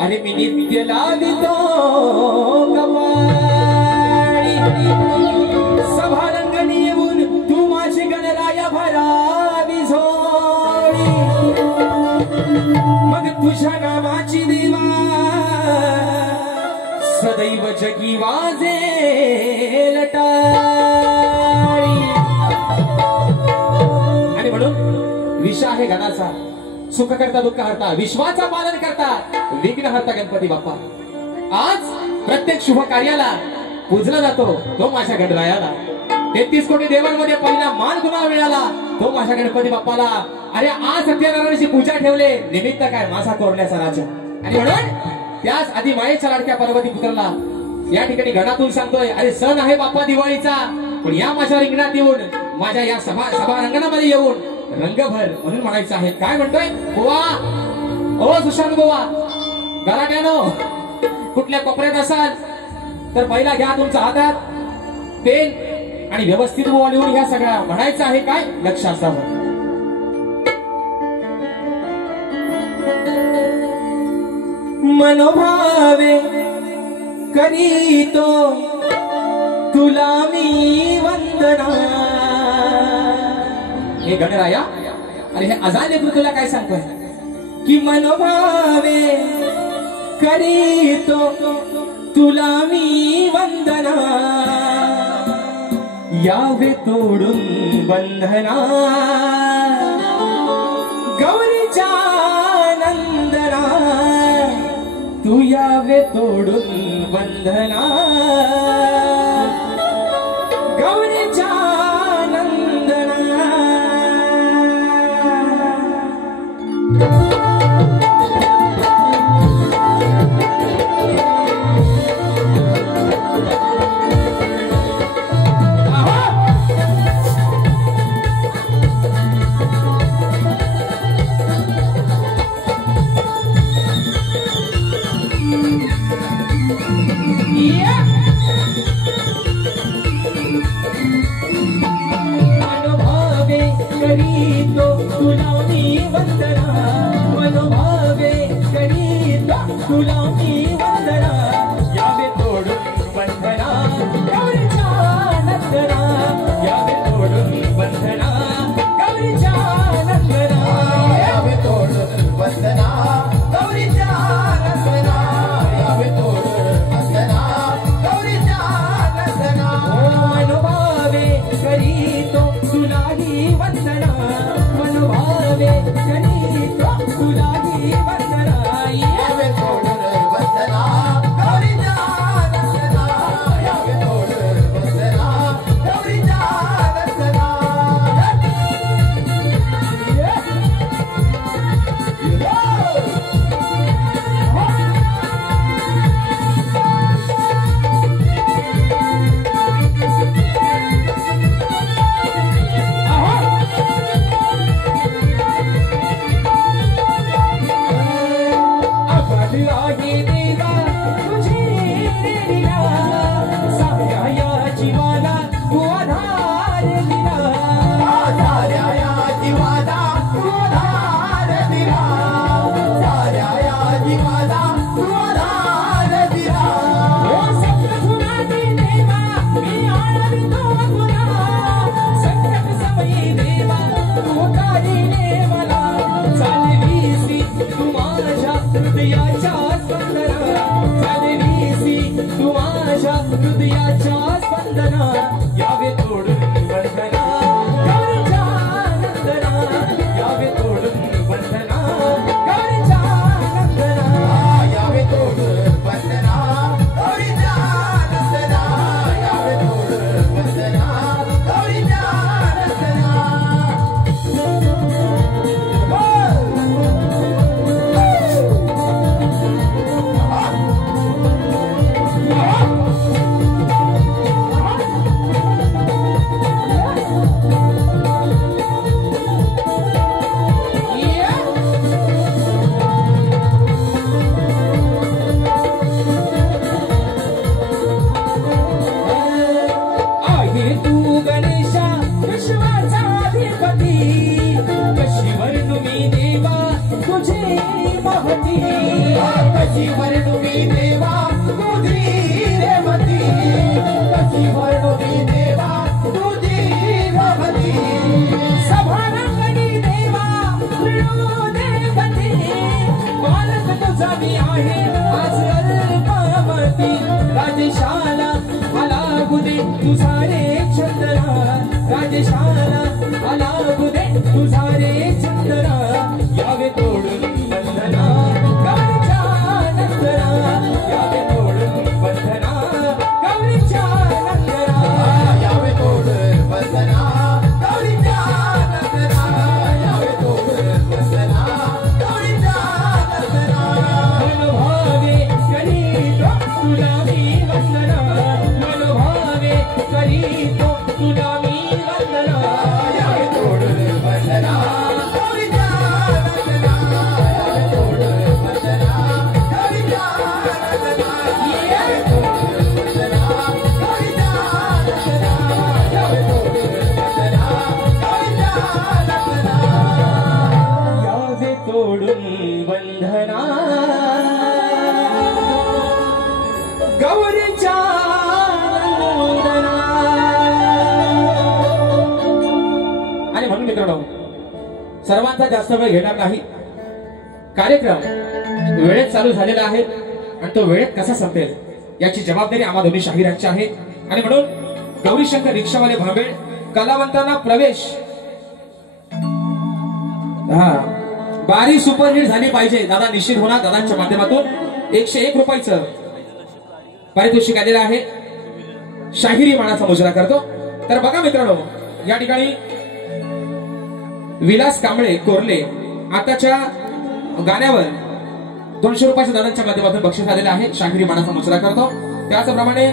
अरे मी नित्य लावितो गवाळी सभारंगणी येऊन तू माझी गणराया भरावी झोळी मग तुझ्या नामाची देवा सदैव जगी वाजेल टाळी आणि म्हणून विषा आहे गणाचा सुख करता दुःख हरता विश्वाचा पालन करता विघ्न हरता गणपती बाप्पा आज प्रत्येक शुभ कार्याला पूजला जातो तो माझ्या गणरायाला 33 कोटी देवांमध्ये पहिला मान कुणाला मिळाला तो माझ्या गणपती बाप्पाला अरे आज सत्यनारायणाची पूजा ठेवले निमित्त काय माझा कोरण्याचा राजा आणि म्हणून त्याच आधी मायेच्या लाडक्या पार्वती पुत्राला या ठिकाणी गणातून सांगतोय अरे सण आहे बाप्पा दिवाळीचा पण या माझ्या रिंगणात येऊन माझ्या या सभा रंगणामध्ये येऊन रंगभर म्हणून म्हणायचं आहे काय म्हणतोय बुवा ओ सुशांत बुवा गलाट्यानो कुठल्या कोपऱ्यात असाल तर पहिला घ्या तुमच्या हातात पेन आणि व्यवस्थित बुवा लिहून ह्या सगळ्या म्हणायचं आहे काय लक्ष असावं मनोभावे करीतो तुला मी वंदना हे गणराया अरे हे अजान तुला काय सांगतोय की मनोभावे करीतो तुला मी वंदना यावे तोडून बंधना गौरीच्या नंदना तू यावे तोडून बंधना गौरीच्या नंदना मनोभावे करीतो तुला मी वंदना मनोभावे करीतो तुला मी वंदना यावे तोडून बंधना गौरीच्या नंदना यावे तोडून बंधना गौरीच्या नंदना यावे तोडून बंधना गौरीच्या नंदना यावे तोडून बंधना गौरीच्या नंदना मनोभावे करीतो तुलाही वंदना मनोभावे करीतो तुलाही वंदना यावे तोडून बंधना गौरीच्या नंदना यावे तोडून बंधना गौरीच्या नंदना आहे देवा तुझी लीला साऱ्या या जीवाला तू आधार दिला साऱ्या या जीवाला तू आधार दिला साऱ्या या जीवाला तू आधार दिला ओ सप्तसुराची देवा मी आनंदो तुला संकट समयी देवा तू काढिले मला चालवीसी तू माझ्या हृदयाच्या स्पंदना चालवीसी तू माझ्या हृदयाच्या स्पंदना यावे तोडून बंधना गौरीच्या नंदना यावे तोडून बंधना गौरीच्या नंदना यावे तोडून बंधना गौरीच्या नंदना यावे तोडून बंधना गौरीच्या नंदना कशी वर्णू मी देवा तुझी रेवती कशी वर्णू मी देवा रोहती सभारंगणी देवा देवती बालक तुझा मी आहे आज पार्वती राजेशाला आला गुदे तुझा रे चंद्रा राजेशाला आला गुदे तुझा रे चंद्रा यावे तोडून बंधना गौरीच्या नंदरा यावे तोडून बंधना गौरीच्या नंदरा यावे तोडून बंधना गौरीच्या नंदरा यावे तोडून बंधना गौरीच्या नंदरा मनोभावे करीतो तुला मी वंदना मनोभावे करीतो तुला मी वंदना यावे तोडून बंधना गौरीच्या नंदना यावे तोडून बंधना गौरीच्या नंदना यावे तोडून बंधना गौरीच्या नंदना यावे तोडून बंधना गौरीच्या नंदना यावे तोडून बंधना गौरीच्या नंदना. आणि म्हणून मित्रांनो सर्वांचा जास्त वेळ घेणार नाही. कार्यक्रम वेळेत चालू झालेला आहे आणि तो वेळेत कसा संपेल याची जबाबदारी आम्हा दोन्ही शाहिरांची आहे. आणि म्हणून गौरीशंकर रिक्षावाले भांबेड कलावंतांना प्रवेश बारी सुपरहिट झाली पाहिजे. दादा निश्चित होणार. दादांच्या माध्यमातून 101 रुपयाचं पारितोषिक आलेलं आहे. शाहिरी मानाचा मुजरा करतो. तर बघा मित्रांनो या ठिकाणी विलास कांबळे कोरले आताच्या गाण्यावर 200 रुपयाच्या दादांच्या माध्यमातून बक्षीस आलेलं आहे. शाहिरी मानाचा मुजरा करतो. त्याचप्रमाणे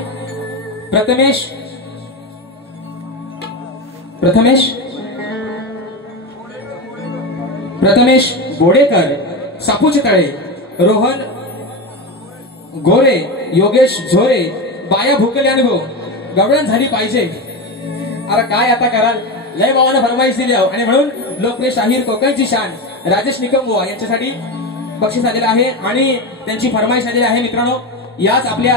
प्रथमेश बोडेकर सापूचे तळे रोहन गोरे योगेश झोरे बाया भुकले आणि गवळण झाली पाहिजे. अरे काय आता कराल लय बाबांना फरमाईश दिली आणि म्हणून लोकप्रिय शाहीर कोकणची शान राजेश निकमबुवा यांच्यासाठी बक्षीस आलेलं आहे आणि त्यांची फरमाईश आलेली आहे. मित्रांनो याच आपल्या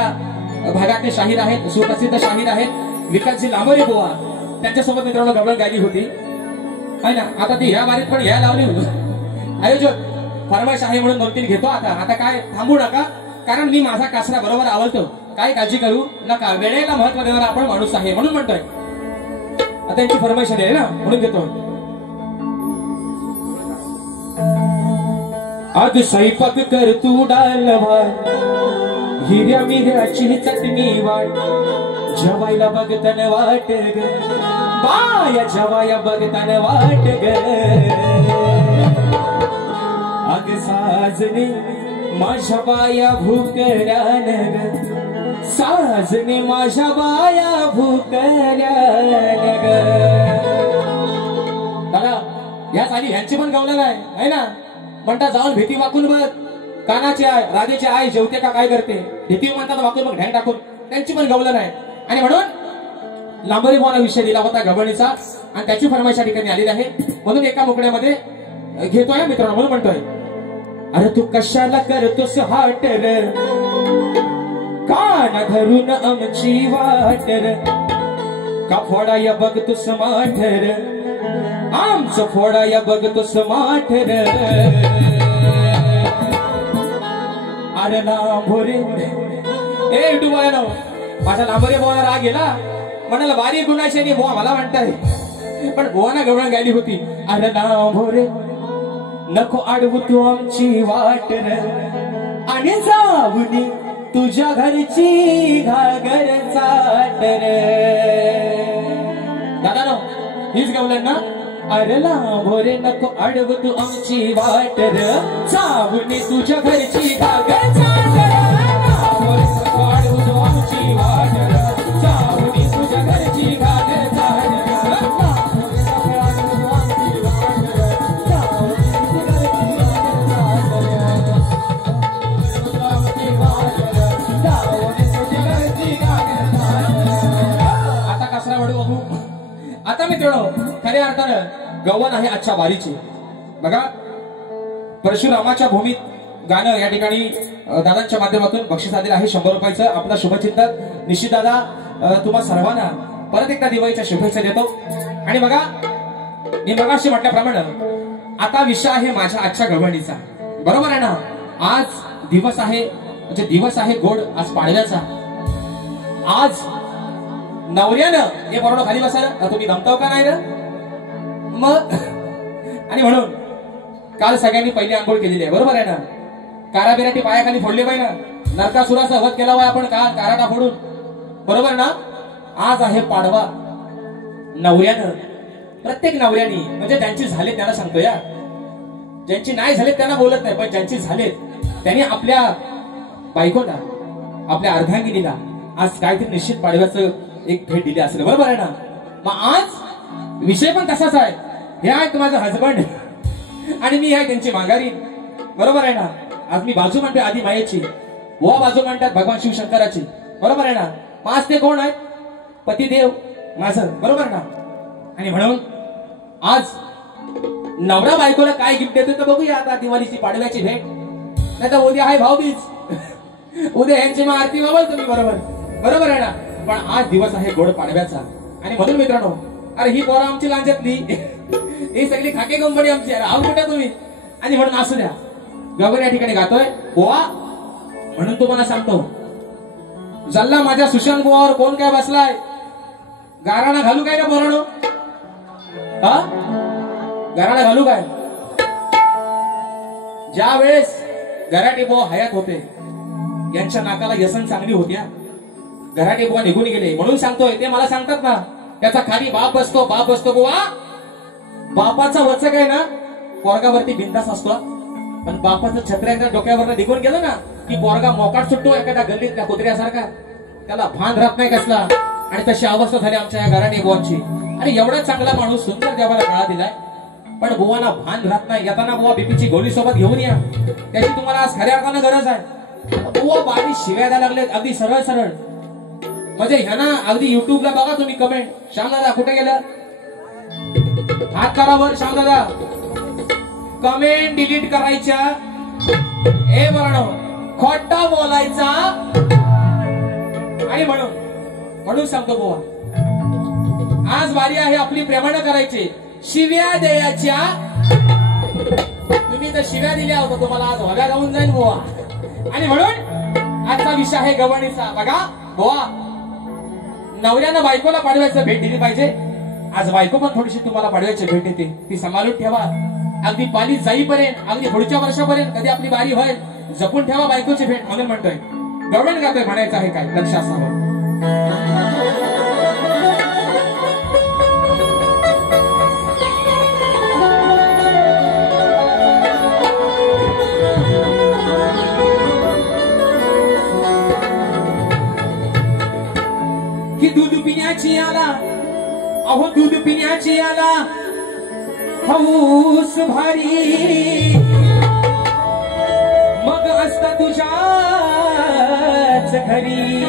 भागातले शाहीर आहेत सुप्रसिद्ध शाहीर आहेत विकासजी लांबोरे बुवा. त्यांच्यासोबत मित्रांनो गवळण गायली होती आहे ना. आता ती ह्या बारीत पण घ्या लावली आयोजक फरमाईश आहे म्हणून 2-3 घेतो. आता काय थांबू नका कारण मी माझा कासरा बरोबर आवडतो. काय काळजी करू नका. वेळेला महत्व देणारा आपण माणूस आहे म्हणून म्हणतोय. त्यांची फरमाईश आली ना म्हणून घेतो. आज स्वयंपाक कर तू डाल भात हिरव्या मिरची चटणी वाट जेवायला बघताना वाट ग बाया जेवाया बघताना वाट ग अग साजने माझ्या बाया भुकल्यान ग साजने माझ्या बाया भुकल्यान ग. दादा या साली ह्यांची पण गवलं आहे ना. म्हणता जाऊन भीती वाकून बघ कानाची आय राधेची आय जेवते का काय करते भीती म्हणतात वाकून बघ ढॅन टाकून त्यांची पण गवलं आहे. आणि म्हणून लांबरी बोना विषय दिला होता गवळणीचा आणि त्याची फरमाईश या ठिकाणी आलेली आहे म्हणून एका मुकड्यामध्ये घेतोय मित्रांनो म्हणून म्हणतोय. अरे तू कशाला करतोस हाट र कान धरून आमची वाट र का फोडाया बघतोस माठ र आमचं फोडाया बघतोस माठ र. अरे लांबोरे ए डुबायनो माझ्या लांबोरे बोना राग गेला म्हणाला बारी गुणाची आणि बुवा मला म्हणताय पण बुवाना गवळण गायली होती. अरे लांबोरे नको अडवू तू आमची वाट र आणि जाऊनी तुझ्या घरची घागर चाट र. दादा नो हीच गवळण ना. अरे लांबोरे नको अडवू तू आमची वाट र जाऊनी तुझ्या घरची घागर चाट र. लांबोरे नको अडवू तू आमची वाट र जाऊनी तुझ्या घरची घागर चाट र. आता मित्रांनो खऱ्या अर्थानं गव्हाण आहे आजच्या बारीची. बघा परशुरामाच्या भूमीत गाणं या ठिकाणी दादांच्या माध्यमातून बक्षीस आलेलं आहे 100 रुपयाचं. आपला शुभचिंतक निश्चित दादा तुम्हा सर्वांना परत एकदा दिवाळीच्या शुभेच्छा देतो. आणि बघा, मी मगाशी म्हटल्याप्रमाणे आता विषय आहे माझ्या आजच्या गवळणीचा, बरोबर आहे ना. आज दिवस आहे, म्हणजे दिवस आहे गोड, आज पाडव्याचा. आज नवऱ्यानं हे बरोबर खाली बसायला तुम्ही दमताव का नाही रे मग. आणि म्हणून काल सगळ्यांनी पहिली आंघोळ केलेली आहे, बरोबर आहे ना. काराबिराटी पायाखाली फोडले पाहिजे ना, नरकासुराचा वध केला होय आपण काल काराटा फोडून, बरोबर ना. आज आहे पाडवा. नवऱ्यानं, प्रत्येक नवऱ्यानी, म्हणजे ज्यांची झाले त्यांना सांगतो या, ज्यांची नाही झाले त्यांना बोलत नाही, पण ज्यांची झालेत त्यांनी आपल्या बायकोला, आपल्या अर्धांगिनीला आज काहीतरी निश्चित पाडव्याचं एक भेट दिली असेल, बरोबर आहे ना. मग आज विषय पण तसाच आहे. हे आहेत माझं हजबंड आणि मी आहे त्यांची माघारी, बरोबर आहे ना. आज मी बाजू म्हणते आधी मायेची, व बाजू म्हणतात भगवान शिवशंकराची, बरोबर आहे ना. मग आज ते कोण आहेत? पतिदेव माझं, बरोबर ना. आणि म्हणून आज नवरा बायकोला काय गिफ्ट देतो तर बघूया आता दिवाळीची पाडव्याची भेट. नाही तर उद्या आहे भाऊबीज, उद्या ह्यांची मग आरती बाबा तुम्ही, बरोबर बरोबर आहे ना. पण आज दिवस आहे गोड पाडव्याचा. आणि म्हणून मित्रांनो, अरे ही पोरं आमची लांजातली, ही सगळी खाके कंपनी आमची, अरे आव कुठे तुम्ही. आणि म्हणून असू द्या, गवर या ठिकाणी गातोय बुवा. म्हणून तुम्हाला सांगतो, जल्ला माझ्या सुशांत बुवावर कोण काय बसलाय, गाराणा घालू काय ना पोरांनो, हा गाराणा घालू काय. ज्या वेळेस गराटे बुवा हयात होते, यांच्या नाकाला व्यसन चांगली होत्या, गराटे बुवा निघून गेले. म्हणून सांगतोय, ते मला सांगतात ना, त्याचा खाली बाप बसतो बुवा. बापाचा वचक आहे ना पोरगावरती बिंदास असतो, पण बापाचं छत्र्याच्या डोक्यावर निघून गेलं ना की पोरगा मोकाट सुटतो एखाद्या गल्लीतल्या कुत्र्यासारखा, त्याला भान राहत नाही कसला. आणि तशी अवस्था झाली आमच्या या गराटे बुवांची. आणि एवढा चांगला माणूस, सुंदर देवाला काळा दिलाय, पण बुवाला भान राहत नाही. येताना बुवा बीपीची गोळी सोबत घेऊन या, त्याची तुम्हाला आज खऱ्या अर्थानं गरज आहे. बुवा बारीक शिव्या द्यायला लागले, अगदी सरळ सरळ. म्हणजे ह्याना अगदी युट्यूबला बघा तुम्ही कमेंट, श्यामदादा कुठे गेलं, हात करा वर. श्यामदादा कमेंट डिलीट करायच्या, हे बरं खोटा बोलायचा. आणि म्हणून सांगतो बुवा, आज बारी आहे आपली प्रेमानं करायची, शिव्या द्यायच्या. तुम्ही तर शिव्या दिल्या होत्या, तुम्हाला आज हव्या जाऊन जाईल बुवा. आणि म्हणून आजचा विषय आहे गवळणीचा. बघा बुवा, नवऱ्यानं बायकोला पाडव्याचं भेट दिली पाहिजे. आज बायको पण थोडीशी तुम्हाला पाडव्याची भेट देते, ती सांभाळून ठेवा. अगदी पाली जाईपर्यंत, अगदी पुढच्या वर्षापर्यंत, कधी आपली बारी होईल, जपून ठेवा बायकोची भेट. म्हणून म्हणतोय, गवळण गातोय, म्हणायचं आहे काय, लक्ष असावं. की दूध पिण्याची आला, अहो दूध पिण्याची आला हौस भारी, मग असता तुझ्याच घरी.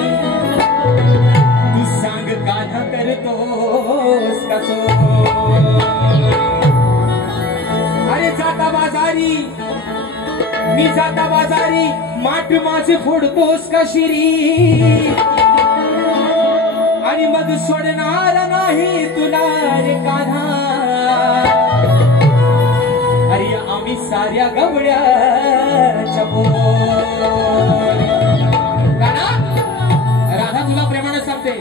तू सांग कान्हा करतोस कसो, अरे जाता बाजारी, मी जाता बाजारी, माठ माझे फोडतोस का शिरी. आणि मग सोडणार नाही तुला रे कान्हा, अरे आम्ही साऱ्या गवळ्याच्या कान्हा. राधा तुला प्रेमाने सांगते,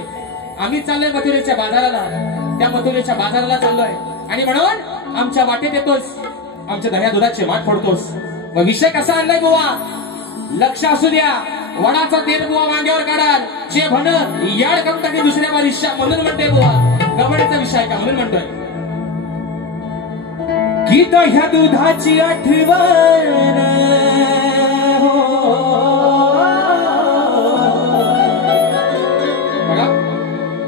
आम्ही चाललोय मथुरेच्या बाजाराला, त्या मथुरेच्या बाजाराला चाललोय. आणि म्हणून आमच्या वाटेत येतोस, आमच्या दह्या दुधाचे माठ फोडतोस. मग विषय कसा आणलाय बुवा, लक्ष असू द्या. वडाचा तेल बुवा वांग्यावर काढाल, जे भन याड करून टाकली दुसऱ्या बारीशा. म्हणून म्हणते बुवा गवळीचा विषय का, म्हणून म्हणतोय, गीत ह्या दुधाची आठवण हो. बघा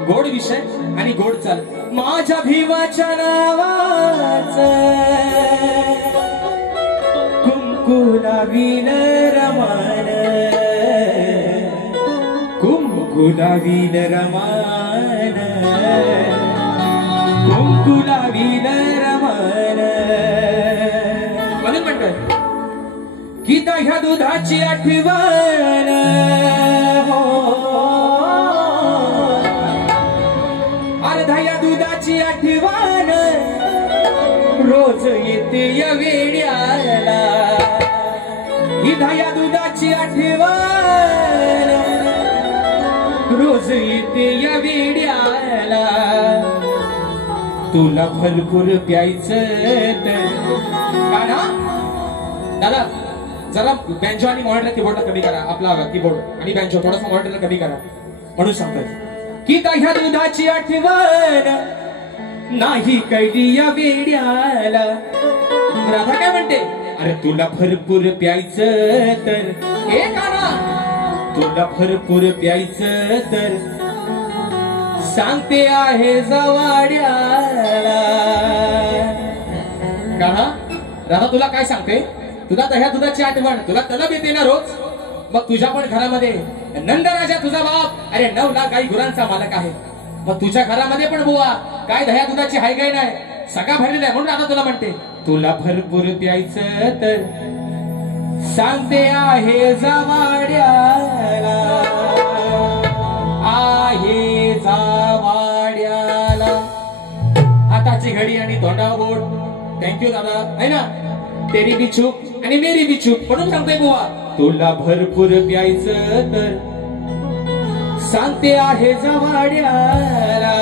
गोड विषय आणि गोड चाल. माझ्या भिवाच्या नावाचं कुंकुला विन रमान, कुंकुला विन रमान, कुंकुला विन रमान. म्हणून म्हणतोय, गीता ह्या दुधाची आठवण हो, अर्धा या दुधाची आठवण रोज येते या वेड्याला ही दह्या दुधाची आठवण रोज येते या वेड्याला तुला भरपूर प्यायचं तर गाणा दादा जरा बँजो आणि मॉनिटर कीबोर्डला कमी करा आपला कीबोर्ड आणि बँजो थोडासा मॉनिटरला कमी करा म्हणून सांगतोय की दह्या दुधाची आठवण नाही कैदी या वेड्याला राधा काय म्हणते अरे तुला भरपूर प्यायचं तर हे गाणं तुला भरपूर प्यायचं तर सांगते आहे जवाड्याला गाणं राधा तुला काय सांगते तुला दह्या दुधाची आठवण तुला तलब येते ना रोज मग तुझ्या पण घरामध्ये नंदराजा तुझा बाप अरे 9 लाख गाई गुरांचा मालक आहे मग तुझ्या घरामध्ये पण बुवा काय दह्या दुधाची हाय गाय नाही सगळा भरलेला आहे म्हणून आता तुला म्हणते तुला भरपूर प्यायचं तर सांगते आहे जवाड्याला आहे जवाड्याला हाताची घडी आणि तोंडावर बोट थँक्यू दादा आहे ना तेरी भी चूक आणि मेरी भी चूक म्हणून सांगतोय बुवा तुला भरपूर प्यायचं तर सांगते आहे जवाड्याला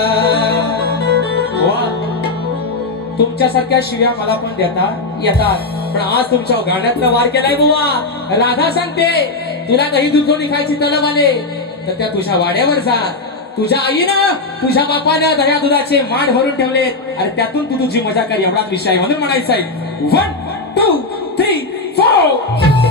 तुमच्यासारख्या शिव्या मला पण देता येतात पण आज तुमच्या गाण्यातला वार केलाय बुवा राधा सांगते तुला दही दूध कोणी खायची तलब आले तर त्या तुझ्या वाड्यावर जा तुझ्या आईनं तुझ्या बापानं दह्या दुधाचे माठ भरून ठेवले अरे त्यातून तू तुझी मजा कर एवढाच विषय म्हणून म्हणायचा आहे 1 2 3 4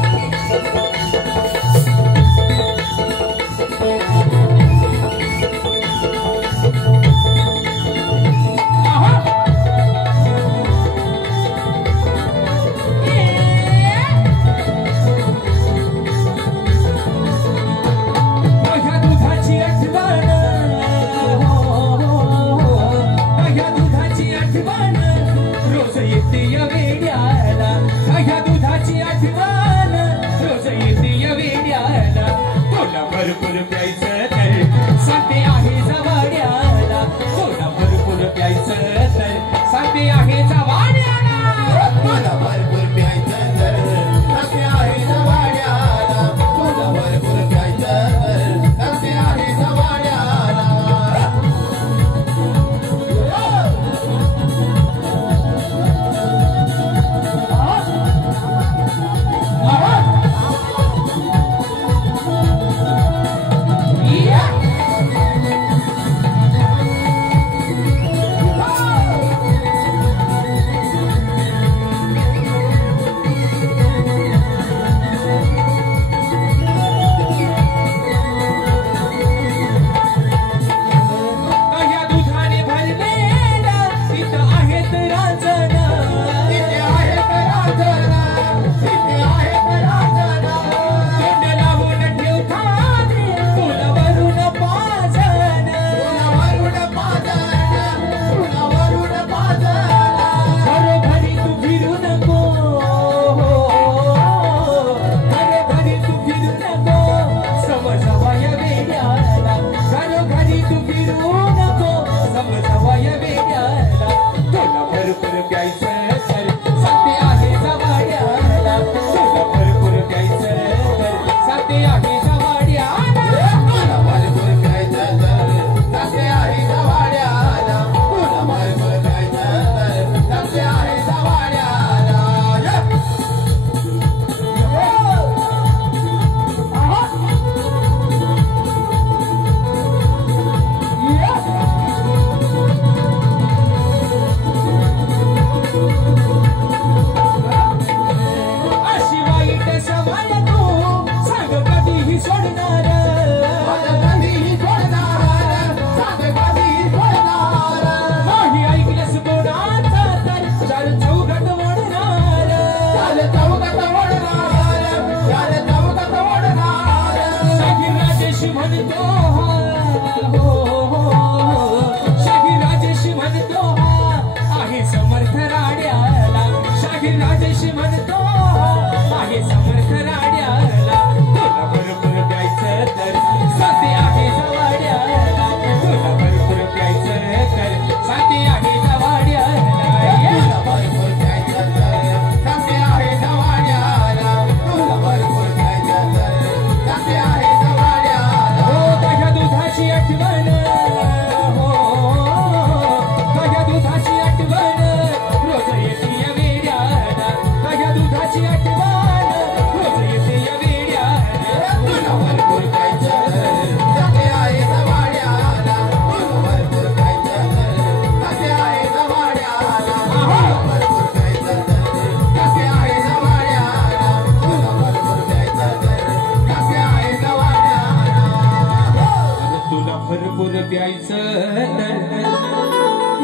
भरपूर प्यायचं तर सांगते आहे जवाड्याला तुला भरपूर प्यायचं तर सांगते आहे जवाड्याला तुला भरपूर प्यायचं तर सांगते आहे जवाड्याला तुला भरपूर प्यायचं तर सांगते आहे जवाड्याला Bye.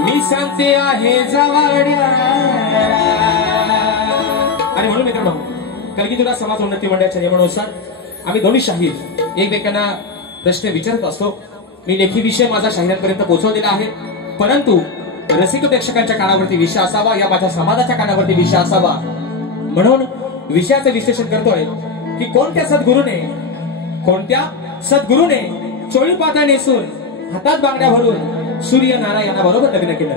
मी सांगते आहे जवाड्या. आणि म्हणून मित्रांनो कलगीधर समाज उन्नती मंडळाच्या नियमानुसार आम्ही दोन्ही शाहीर एकमेकांना प्रश्न विचारत असतो. मी लेखी विषय माझा शाहिरांपर्यंत पोहोचवलेला आहे, परंतु रसिक प्रेक्षकांच्या कानावरती विषय असावा, या माझ्या समाजाच्या कानावरती विषय असावा, म्हणून विषयाचं विश्लेषण करतोय की कोणत्या सद्गुरूने चोळी पातळ नेसून हातात बांगड्या भरून सूर्य नारायणाबरोबर लग्न केलं.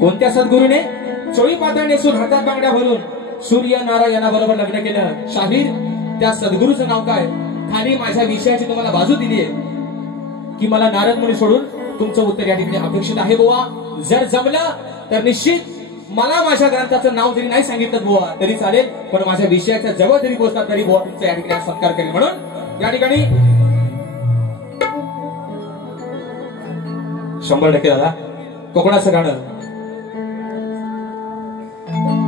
कोणत्या सद्गुरूने चोळी पातळ नेसून हातात बांगड्या भरून सूर्य नारायणाबरोबर लग्न केलं? शाहीर त्या सद्गुरूचं नाव काय? खाली माझ्या विषयाची तुम्हाला बाजू दिली आहे की मला नारद मुनी सोडून तुमचं उत्तर या ठिकाणी अपेक्षित आहे बुवा. जर जमलं तर निश्चित मला माझ्या ग्रंथाचं नाव जरी नाही सांगितलं बुवा तरी चालेल, पण माझ्या विषयाच्या जवळ जरी पोहोचला तरी बुवा तुमचा या ठिकाणी सत्कार करेल. म्हणून या ठिकाणी 100% दादा कोकणाचं गाणं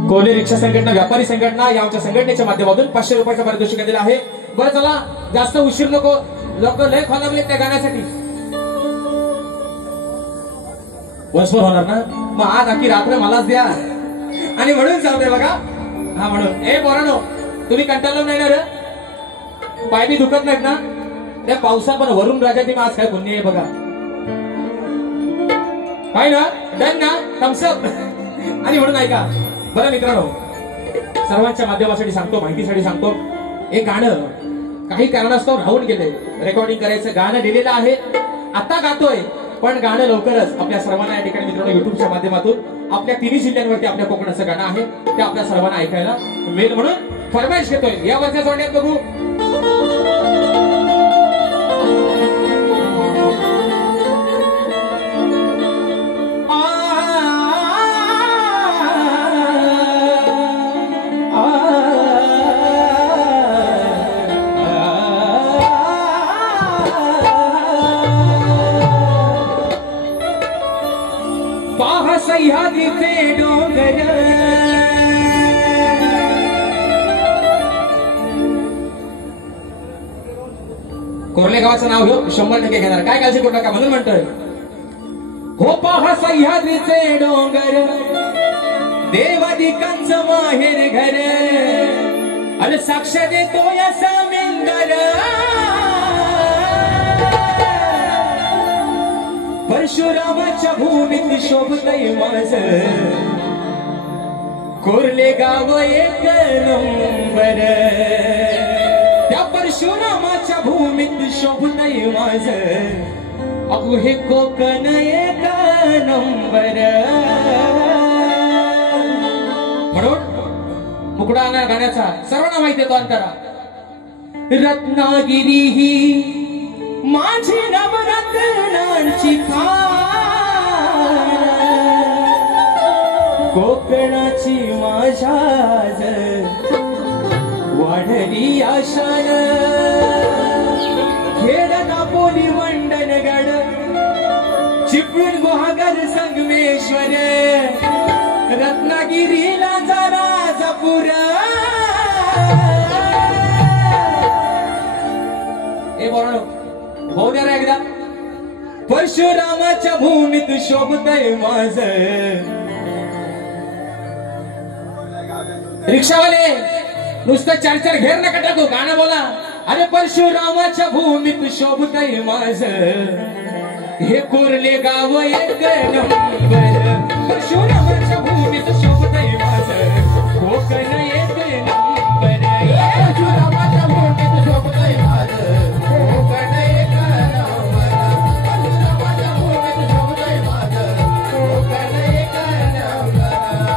कोली रिक्षा संघटना, व्यापारी संघटना या आमच्या संघटनेच्या माध्यमातून 500 रुपयाचं पारितोषिक दिलं आहे. बरं चला जास्त उशीर नको, लोक लय खोलावले त्या गाण्यासाठी. वंशभर होणार ना, मग आज अख्खी रात्र मलाच द्या. आणि म्हणून जाऊ दे बघा. हा म्हणून ए पोरांनो तुम्ही कंटाळलो नाही ना रे? पाय बी दुखत नाहीत ना? त्या पावसात पण वरून राजाची आज काय पुण्य आहे बघा. काय ना डन ना थम्सअप. आणि म्हणून ऐका बरं मित्रांनो, सर्वांच्या माध्यमासाठी सांगतो, माहितीसाठी सांगतो, एक गाणं काही कारणास्तव राहून गेले. रेकॉर्डिंग करायचं गाणं दिलेलं आहे, आता गातोय, पण गाणं लवकरच आपल्या सर्वांना या ठिकाणी मित्रांनो युट्यूबच्या माध्यमातून आपल्या 3 जिल्ह्यांवरती आपल्या कोकणाचं गाणं आहे ते आपल्या सर्वांना ऐकायला मिळेल म्हणून फरमाईश घेतोय. या वर्षाच्या जोडण्यात बघू. सह्याद्रीचे डोंगर कोरले गावाचं नाव घेऊ 100% घेणार, काय काळजी करू नका. म्हणून म्हणतोय हो पहा सह्याद्रीचे डोंगर देवादिकांचं माहेर घर, अरे साक्ष देतो या समिंदर. परशुरामाच्या भूमीत शोभतय माझ कोरले गाव एक नंबर. त्या परशुरामाच्या भूमीत शोभतय माझ अगो हे कोकण एक नंबर. म्हणून मुकडा गाण्याचा सर्वांना माहिती येतो अंतरा. रत्नागिरी ही माझी नवरत्नांची खाण, कोकणाची माझ्या वाढली आशान. खेड दापोली मंडणगड चिपळूण गुहागर संगमेश्वर, रत्नागिरीला जरा जपूर. हे बोला भाऊ द्या एकदा. परशुरामाच्या भूमीत शोभतय माझ. रिक्षावाले नुसतं 4 घेर नका टाकू, गाणं बोला. अरे परशुरामाच्या भूमीत शोभतय माझ हे कोरले गाव एक नंबर. परशुरामाच्या भूमीत शोभतय माझ कोकण एक नंबर. परशुरामाच्या भूमीत शोभतय माझ कोकण एक नंबर. परशुरामाच्या भूमीत शोभतय माझ कोकण एक नंबर.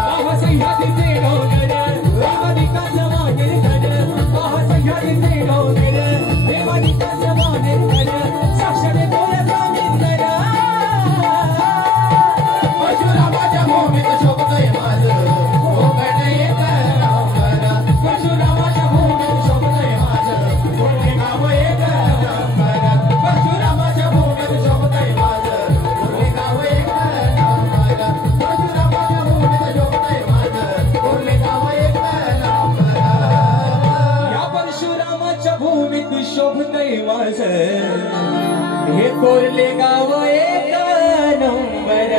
पाहा सह्याद्रीचे डोंगर देवादिकांचं माहेर घर, पाहा सह्याद्रीचे डोंगर देवादिकांचं माहेर घर, साक्ष देतो या समिंदर. परशुरामाच्या भूमीत शोभतय माझ कोकण एक नंबर. परशुरामाच्या भूमीत शोभतय माझ कोकण गाव एक नंबर. भूमीत शोभतय माझ हे कोरले गाव एक नंबर.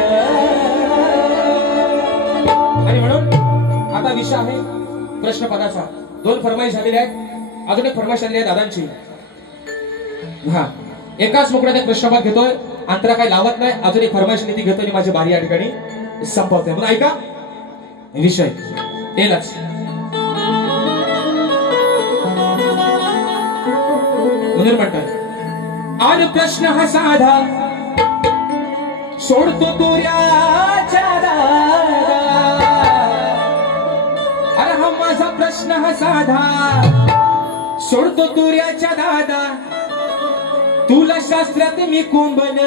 आणि म्हणून आता विषय आहे प्रश्नपदाचा. 2 फरमाईश झालेल्या आहेत, अजून एक फरमाईश आलेली आहे दादांची. हा एकाच मुकड्यात एक प्रश्नपद घेतोय, अंतरा काही लावत नाही. अजून एक फरमाईश नीती घेतोय आणि माझी बारी या ठिकाणी संपवते. म्हणून ऐका विषय तेलाच. म्हणून म्हणतात आज प्रश्न हा साधा सोडतो तुऱ्याच्या दादा. अरे हा माझा प्रश्न हा साधा सोडतो तुऱ्याच्या दादा. तुला शास्त्रात मी कुंभन,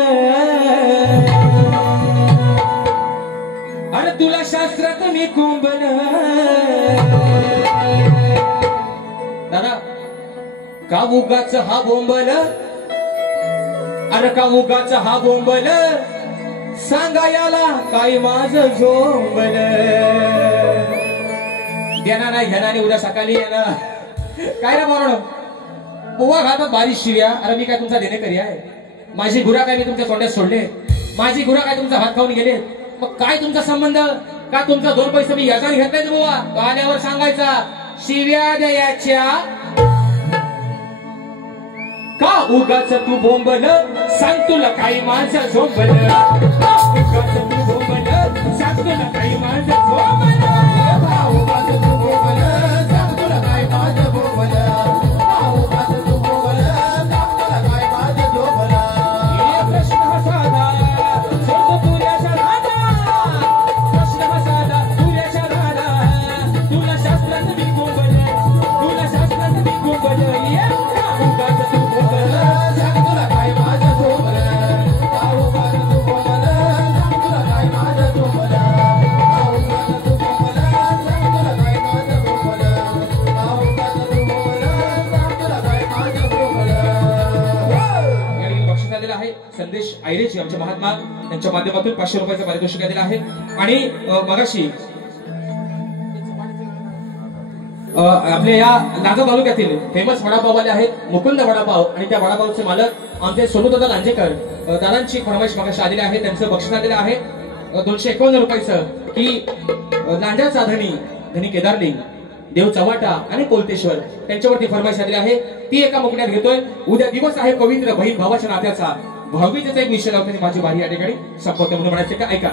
अरे तुला शास्त्रात मी कुंभन. दादा का उगाच हा बोंबल, अरे का उगाच हा बोंबल. सांगा याला काय माझं झोंबल. देणार नाही घेणार नाही उद्या सकाळी येणार. काय रे बोलणं पोवा घालतात बारीश शिव्या. अरे मी काय तुमचा देणेकरी आहे? माझी गुरा काय मी तुमच्या तोंड्यात सोडले? माझी गुरा काय तुमचा हात खाऊन गेले? मग काय तुमचा संबंध? का तुमचा 2 पैसे मी याचा घेतलाय बुवा? तो आल्यावर सांगायचा शिव्या द्यायच्या. का उगाच तू बोंबल, सांग तुला काही माझं झोंबल. उगाच तू बोंबल, सांग तुला काही माझं झोंबल. उगाच तू बोंबल, सांग तुला काही माझं बोंबल. उगाच तू बोंबल, सांग तुला काही माझं झोंबल. हे प्रश्न हा साधा सोडतो तुऱ्याच्या दादा. प्रश्न हा साधा तुऱ्याच्या दादा. तुला शास्त्रात मी कुंभल, तुला शास्त्रात मी कुंभल. उगाच तू बोंबल, सांग तुला काही माझं झोंबल. उगाच तू बोंबल, सांग तुला काही माझं झोंबल. उगाच तू बोंबल, सांग तुला काही माझं झोंबल. उगाच तू बोंबल, सांग तुला काही माझं झोंबल. या ठिकाणी बक्षीस आलेलं आहे संदेश आयरेची आमचे महात्मा, त्यांच्या माध्यमातून 500 रुपयाचं पारितोषिक आलेलं आहे. आणि मगाशी आपल्या या नागपूर तालुक्यातील फेमस वडापाववाले आहेत मुकुंद वडापाव, आणि त्या वडापावचे मालक आमचे सोनूदादा लांजेकर. दादांची फरमाईश मगाशी आलेली आहे, त्यांचं बक्षीस आलेलं आहे 251 रुपयाचं. की लांजाचा धनी केदारलिंग, देव चव्हाटा आणि कोलतेश्वर त्यांच्यावरती फरमाईश आलेली आहे. ती एका मुकड्यात घेतोय. उद्या दिवस आहे पवित्र बहीण भावाच्या नात्याचा. भाऊबीजेचा एक विषय लावताना माझी बारी या ठिकाणी संपवते. म्हणून म्हणायचे का ऐका.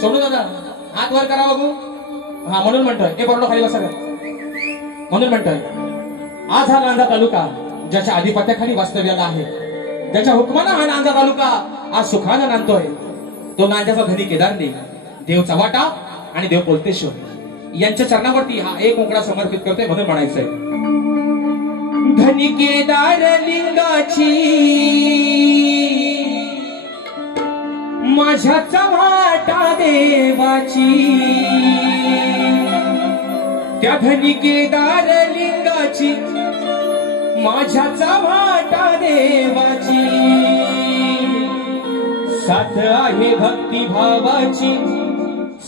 सोडू दादा हात वर करा बघू. हा म्हणून म्हणतोय हे बरोबर खाली बसा. म्हणून म्हणतोय आज हा नांदा तालुका ज्याच्या आधिपत्याखाली वास्तव्याला आहे, ज्याच्या हुकमानं हा नांदा तालुका आज सुखानं नांदतोय, तो नांद्याचा धनी केदारलिंग, देव चव्हाटा आणि देव कोलतेश्वर यांच्या चरणावरती हा एक मुकडा समर्पित करतोय. म्हणून म्हणायचंय धनी केदारलिंगाची माझ्या चव्हाटा देवाची. त्या धनी केदारलिंगाची माझ्या चव्हाटा देवाची. साथ आहे भक्ती भावाची,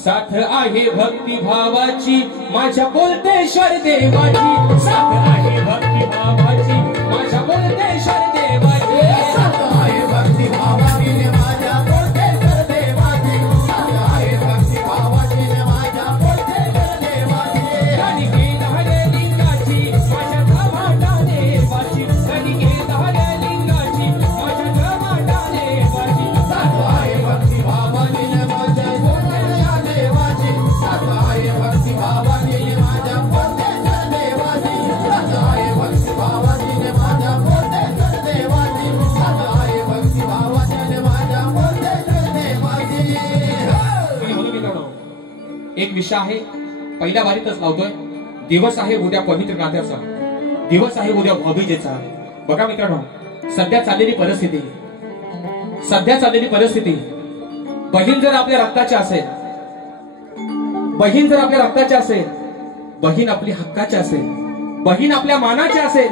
साथ आहे भक्ती भावाची माझ्या कोलतेश्वर देवाची. साथ आहे भक्ती भावाची माझ्या कोलतेश्वर देवाची. साथ आहे भक्ती भावाची माझ्या कोलतेश्वर देवाची. साथ आहे भक्ती भावाची माझ्या कोलतेश्वर देवाची. धनी केदारलिंगाची माझ्या चव्हाटा देवाची. धनी केदारलिंगाची माझ्या चव्हाटा देवाची. साथ आहे भक्ती भावाची माझ्या कोलतेश्वर देवाची. साथ आहे भक्ती भावाची माझ्या कोलतेश्वर देवाची. साथ आहे भक्ती भावाची माझ्या कोलतेश्वर देवाची. साथ आहे भक्ती भावाची माझ्या कोलतेश्वर देवाची. म्हणून मित्रांनो एक विषय आहे पहिल्या वारीतच लावतोय. दिवस आहे उद्या पवित्र नात्याचा, दिवस आहे उद्या भाऊबीजेचा. बघा मित्रांनो सध्या चाललेली परिस्थिती बहीण जर आपल्या रक्ताची असेल, बहीण जर आपल्या रक्ताची असेल, बहीण आपली हक्काची असेल, बहीण आपल्या मानाची असेल,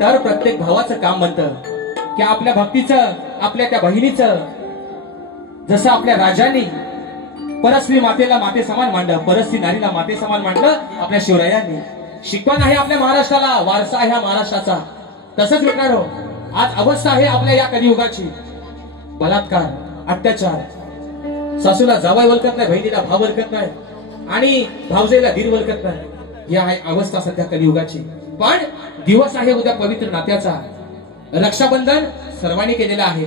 तर प्रत्येक भावाचं काम बनतं की आपल्या भक्तीचं, आपल्या त्या बहिणीचं जसं आपल्या राजांनी परस्त्री मातेला माते समान मांडलं, परस्त्री नारीला माते समान मांडलं आपल्या शिवरायांनी. शिकवण आहे आपल्या महाराष्ट्राला, वारसा आहे हा महाराष्ट्राचा. तसंच मित्रांनो, आज अवस्था आहे आपल्या या कलियुगाची. बलात्कार, अत्याचार, सासूला जावई वळखत नाही, बहिणीला भाव वळखत नाही आणि भावजेला दीर वळखत नाही. ही आहे अवस्था सध्या कलियुगाची. पण दिवस आहे उद्या पवित्र नात्याचा. रक्षाबंधन सर्वांनी केलेला आहे.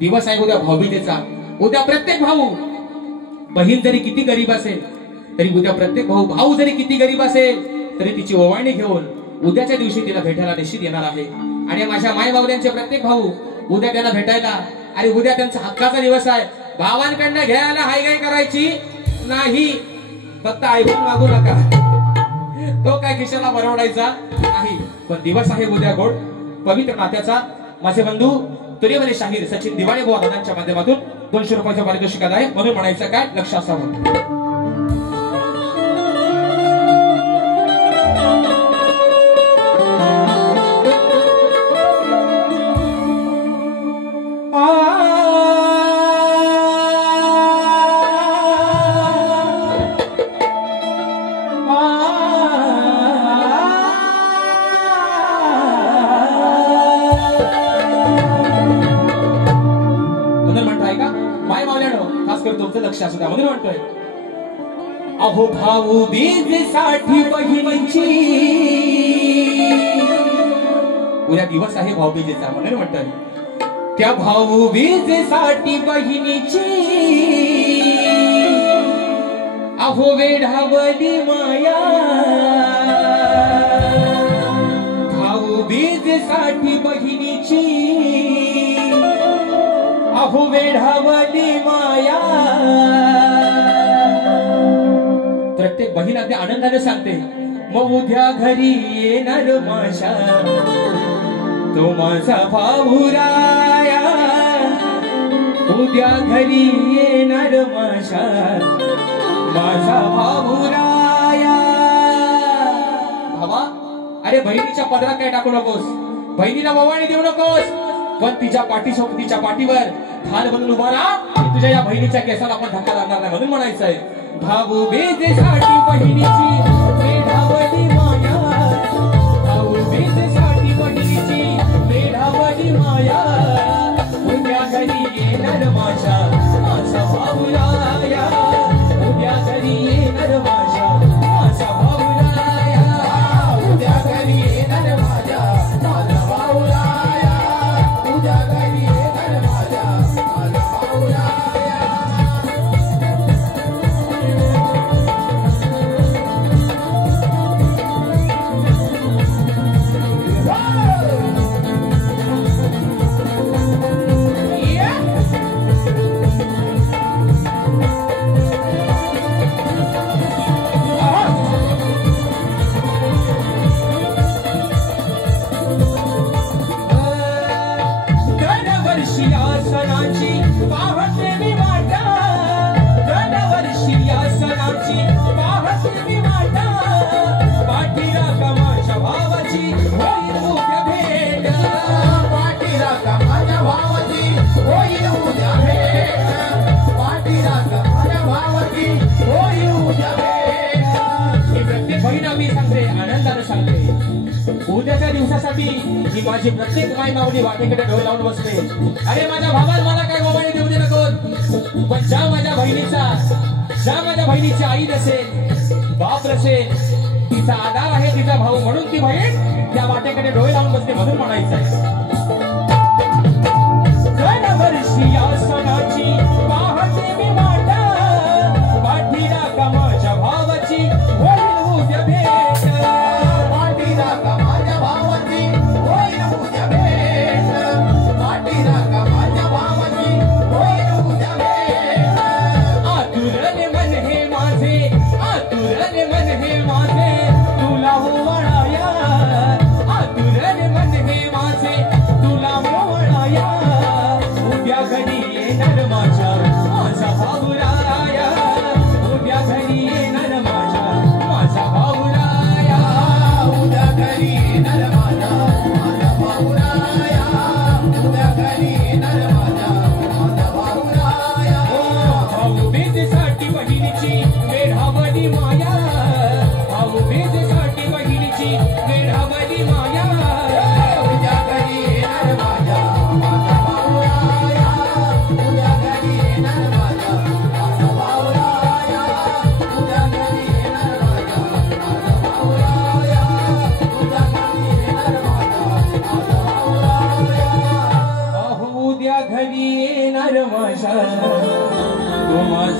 दिवस आहे उद्या भाऊबीजेचा. उद्या प्रत्येक भाऊ, बहीण जरी किती गरीब असेल तरी उद्या प्रत्येक भाऊ जरी किती गरीब असेल तरी तिची ओवाळणी घेऊन उद्याच्या दिवशी तिला भेटायला निश्चित येणार आहे. आणि माझ्या माय बावल्यांचे प्रत्येक भाऊ उद्या त्यांना भेटायला, आणि उद्या त्यांचा हक्काचा दिवस आहे. भावांकडनं घ्यायला हायगाय करायची नाही, फक्त ऐकून मागू नका, तो काय खिशाला बरवडायचा नाही. पण दिवस आहे उद्या गोड पवित्र नात्याचा. माझे बंधू तुरीवले शाहीर सचिन दिवाळे बुवा दादांच्या माध्यमातून 200 रुपयाचं पारितोषिक आहे. म्हणून म्हणायचं काय, लक्ष असावं. लक्ष असू द्या. म्हणून म्हणतोय, अहो भाऊ बीजेसाठी बहिणीची, उद्या दिवस आहे भाऊबीजेचा. म्हणून म्हणतोय, त्या भाऊ बीजेसाठी बहिणीची अहो वेढावली माया, भाऊ बीजेसाठी बहिणीची अहो वेढावली माया. प्रत्येक बहीण अगदी आनंदाने सांगते, मग उद्या घरी येणार माझ्या तो माझा भाऊ राया, उद्या घरी येणार माझ्या माझा भाऊ राया. भावा, अरे बहिणीच्या पदरात काय टाकू नकोस, बहिणीला ओवाळणी देऊ नकोस, पण तिच्या पाठीवर ढाल बनून उभा राहा. तुझ्या या बहिणीच्या केसाला आपण धक्का लागणार नाही. म्हणून म्हणायचंय, भाऊ बेजेसाठी बहिणीची वेढावली माया, भाऊ बेजेसाठी बहिणीची वेढावली माया, उद्या घरी येणार माझ्या माझा भाऊ राया, उद्या घरी येणार माझ्या माझा भाऊ राया, उद्या घरी येणार माझ्या माझा भाऊ राया, उद्या घरी येणार माझ्या माझा भाऊ राया. उद्याच्या दिवसासाठी ही माझी प्रत्येक माई माऊली वाटेकडे डोळे लावून बसते. अरे माझ्या भावाला मला काय मोबाईल देऊ दे नको, पण ज्या माझ्या बहिणीची आई नसेल, बाप नसेल, तिचा आधार आहे तिचा भाऊ, म्हणून ती बहीण त्या वाटेकडे डोळे लावून बसते. म्हणून म्हणायचंय, वर्षी या सणाची पाहते मी वाटा, पाठीला का माझ्या भावाची होईल उद्या भेट, पाठीला का माझ्या भावाची होईल उद्या भेट, पाठीला का माझ्या भावाची होईल उद्या भेट. आतुरले मन हे माझे, आतुरले मन हे माझे, तुला ओवाळाया, आतुरले मन हे माझे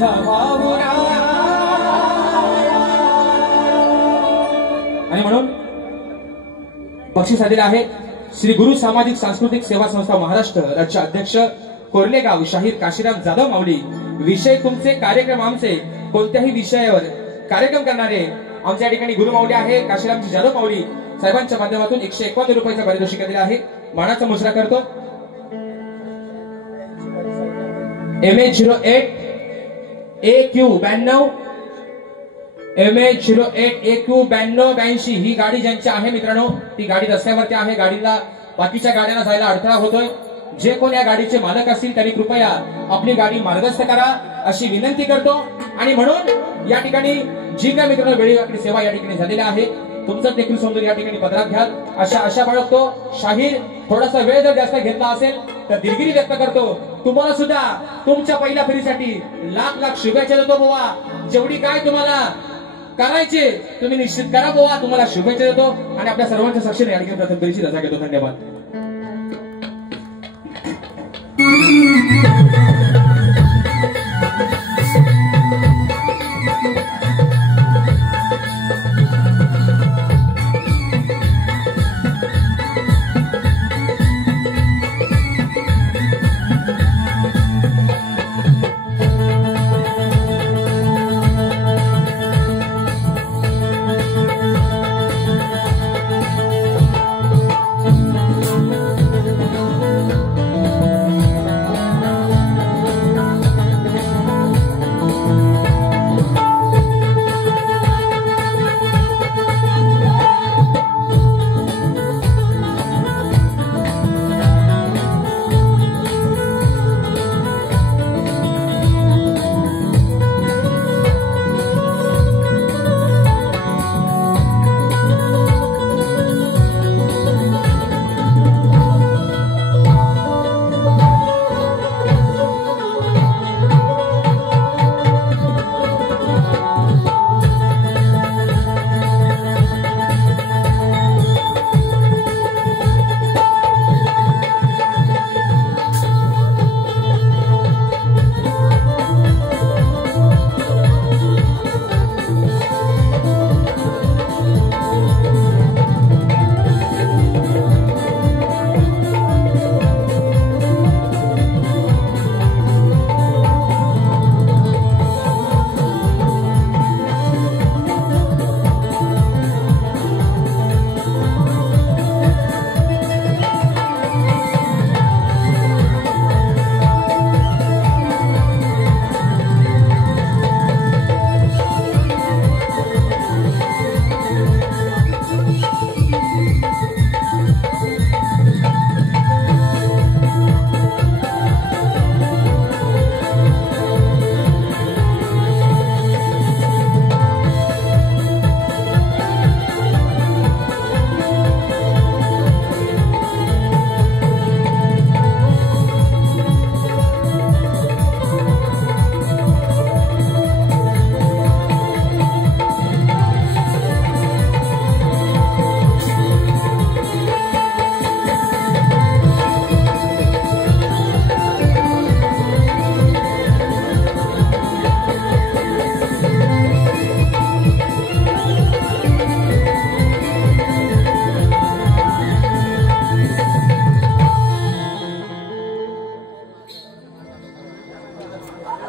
माझा भाऊरा. आणि म्हणून बक्षीस आलेलं आहे श्री गुरु सामाजिक सांस्कृतिक सेवा संस्था महाराष्ट्र राज्य अध्यक्ष कोर्लेगाव शाहीर काशीराम जाधव माऊली. विषय तुमचे, कार्यक्रम आमचे. कोणत्याही विषयावर कार्यक्रम करणारे आमच्या ठिकाणी गुरु माऊली आहे काशीरामजी जाधव माऊली साहेबांच्या माध्यमातून 151 रुपयाचा पारितोषिक दिला आहे. मानाचा मुजरा करतो. MH08 AQ92 MH08 AQ9282 ही गाडी ज्यांची आहे मित्रांनो, ती गाडी रस्त्यावरती आहे. गाडीला बाकीच्या गाड्यांना जायला अडथळा होतोय. जे कोण या गाडीचे मालक असतील त्यांनी कृपया आपली गाडी मार्गस्थ करा अशी विनंती करतो. आणि म्हणून या ठिकाणी जी काय मित्रांनो वेळेवाकडी सेवा या ठिकाणी झालेली आहे, तुमचं देखील सौंदर्य या ठिकाणी पदरात घ्याल अशा आशा बाळगतो. शाहीर थोडासा वेळ जर जास्त घेतला असेल तर दिलगिरी व्यक्त करतो. तुम्हाला सुद्धा तुमच्या पहिल्या फेरीसाठी लाख लाख शुभेच्छा देतो बुवा. जेवढी काय तुम्हाला करायचे तुम्ही निश्चित करा बुवा. तुम्हाला शुभेच्छा देतो आणि आपल्या सर्वांच्या साक्षीने या ठिकाणी प्रथम फेरीची रजा घेतो. धन्यवाद.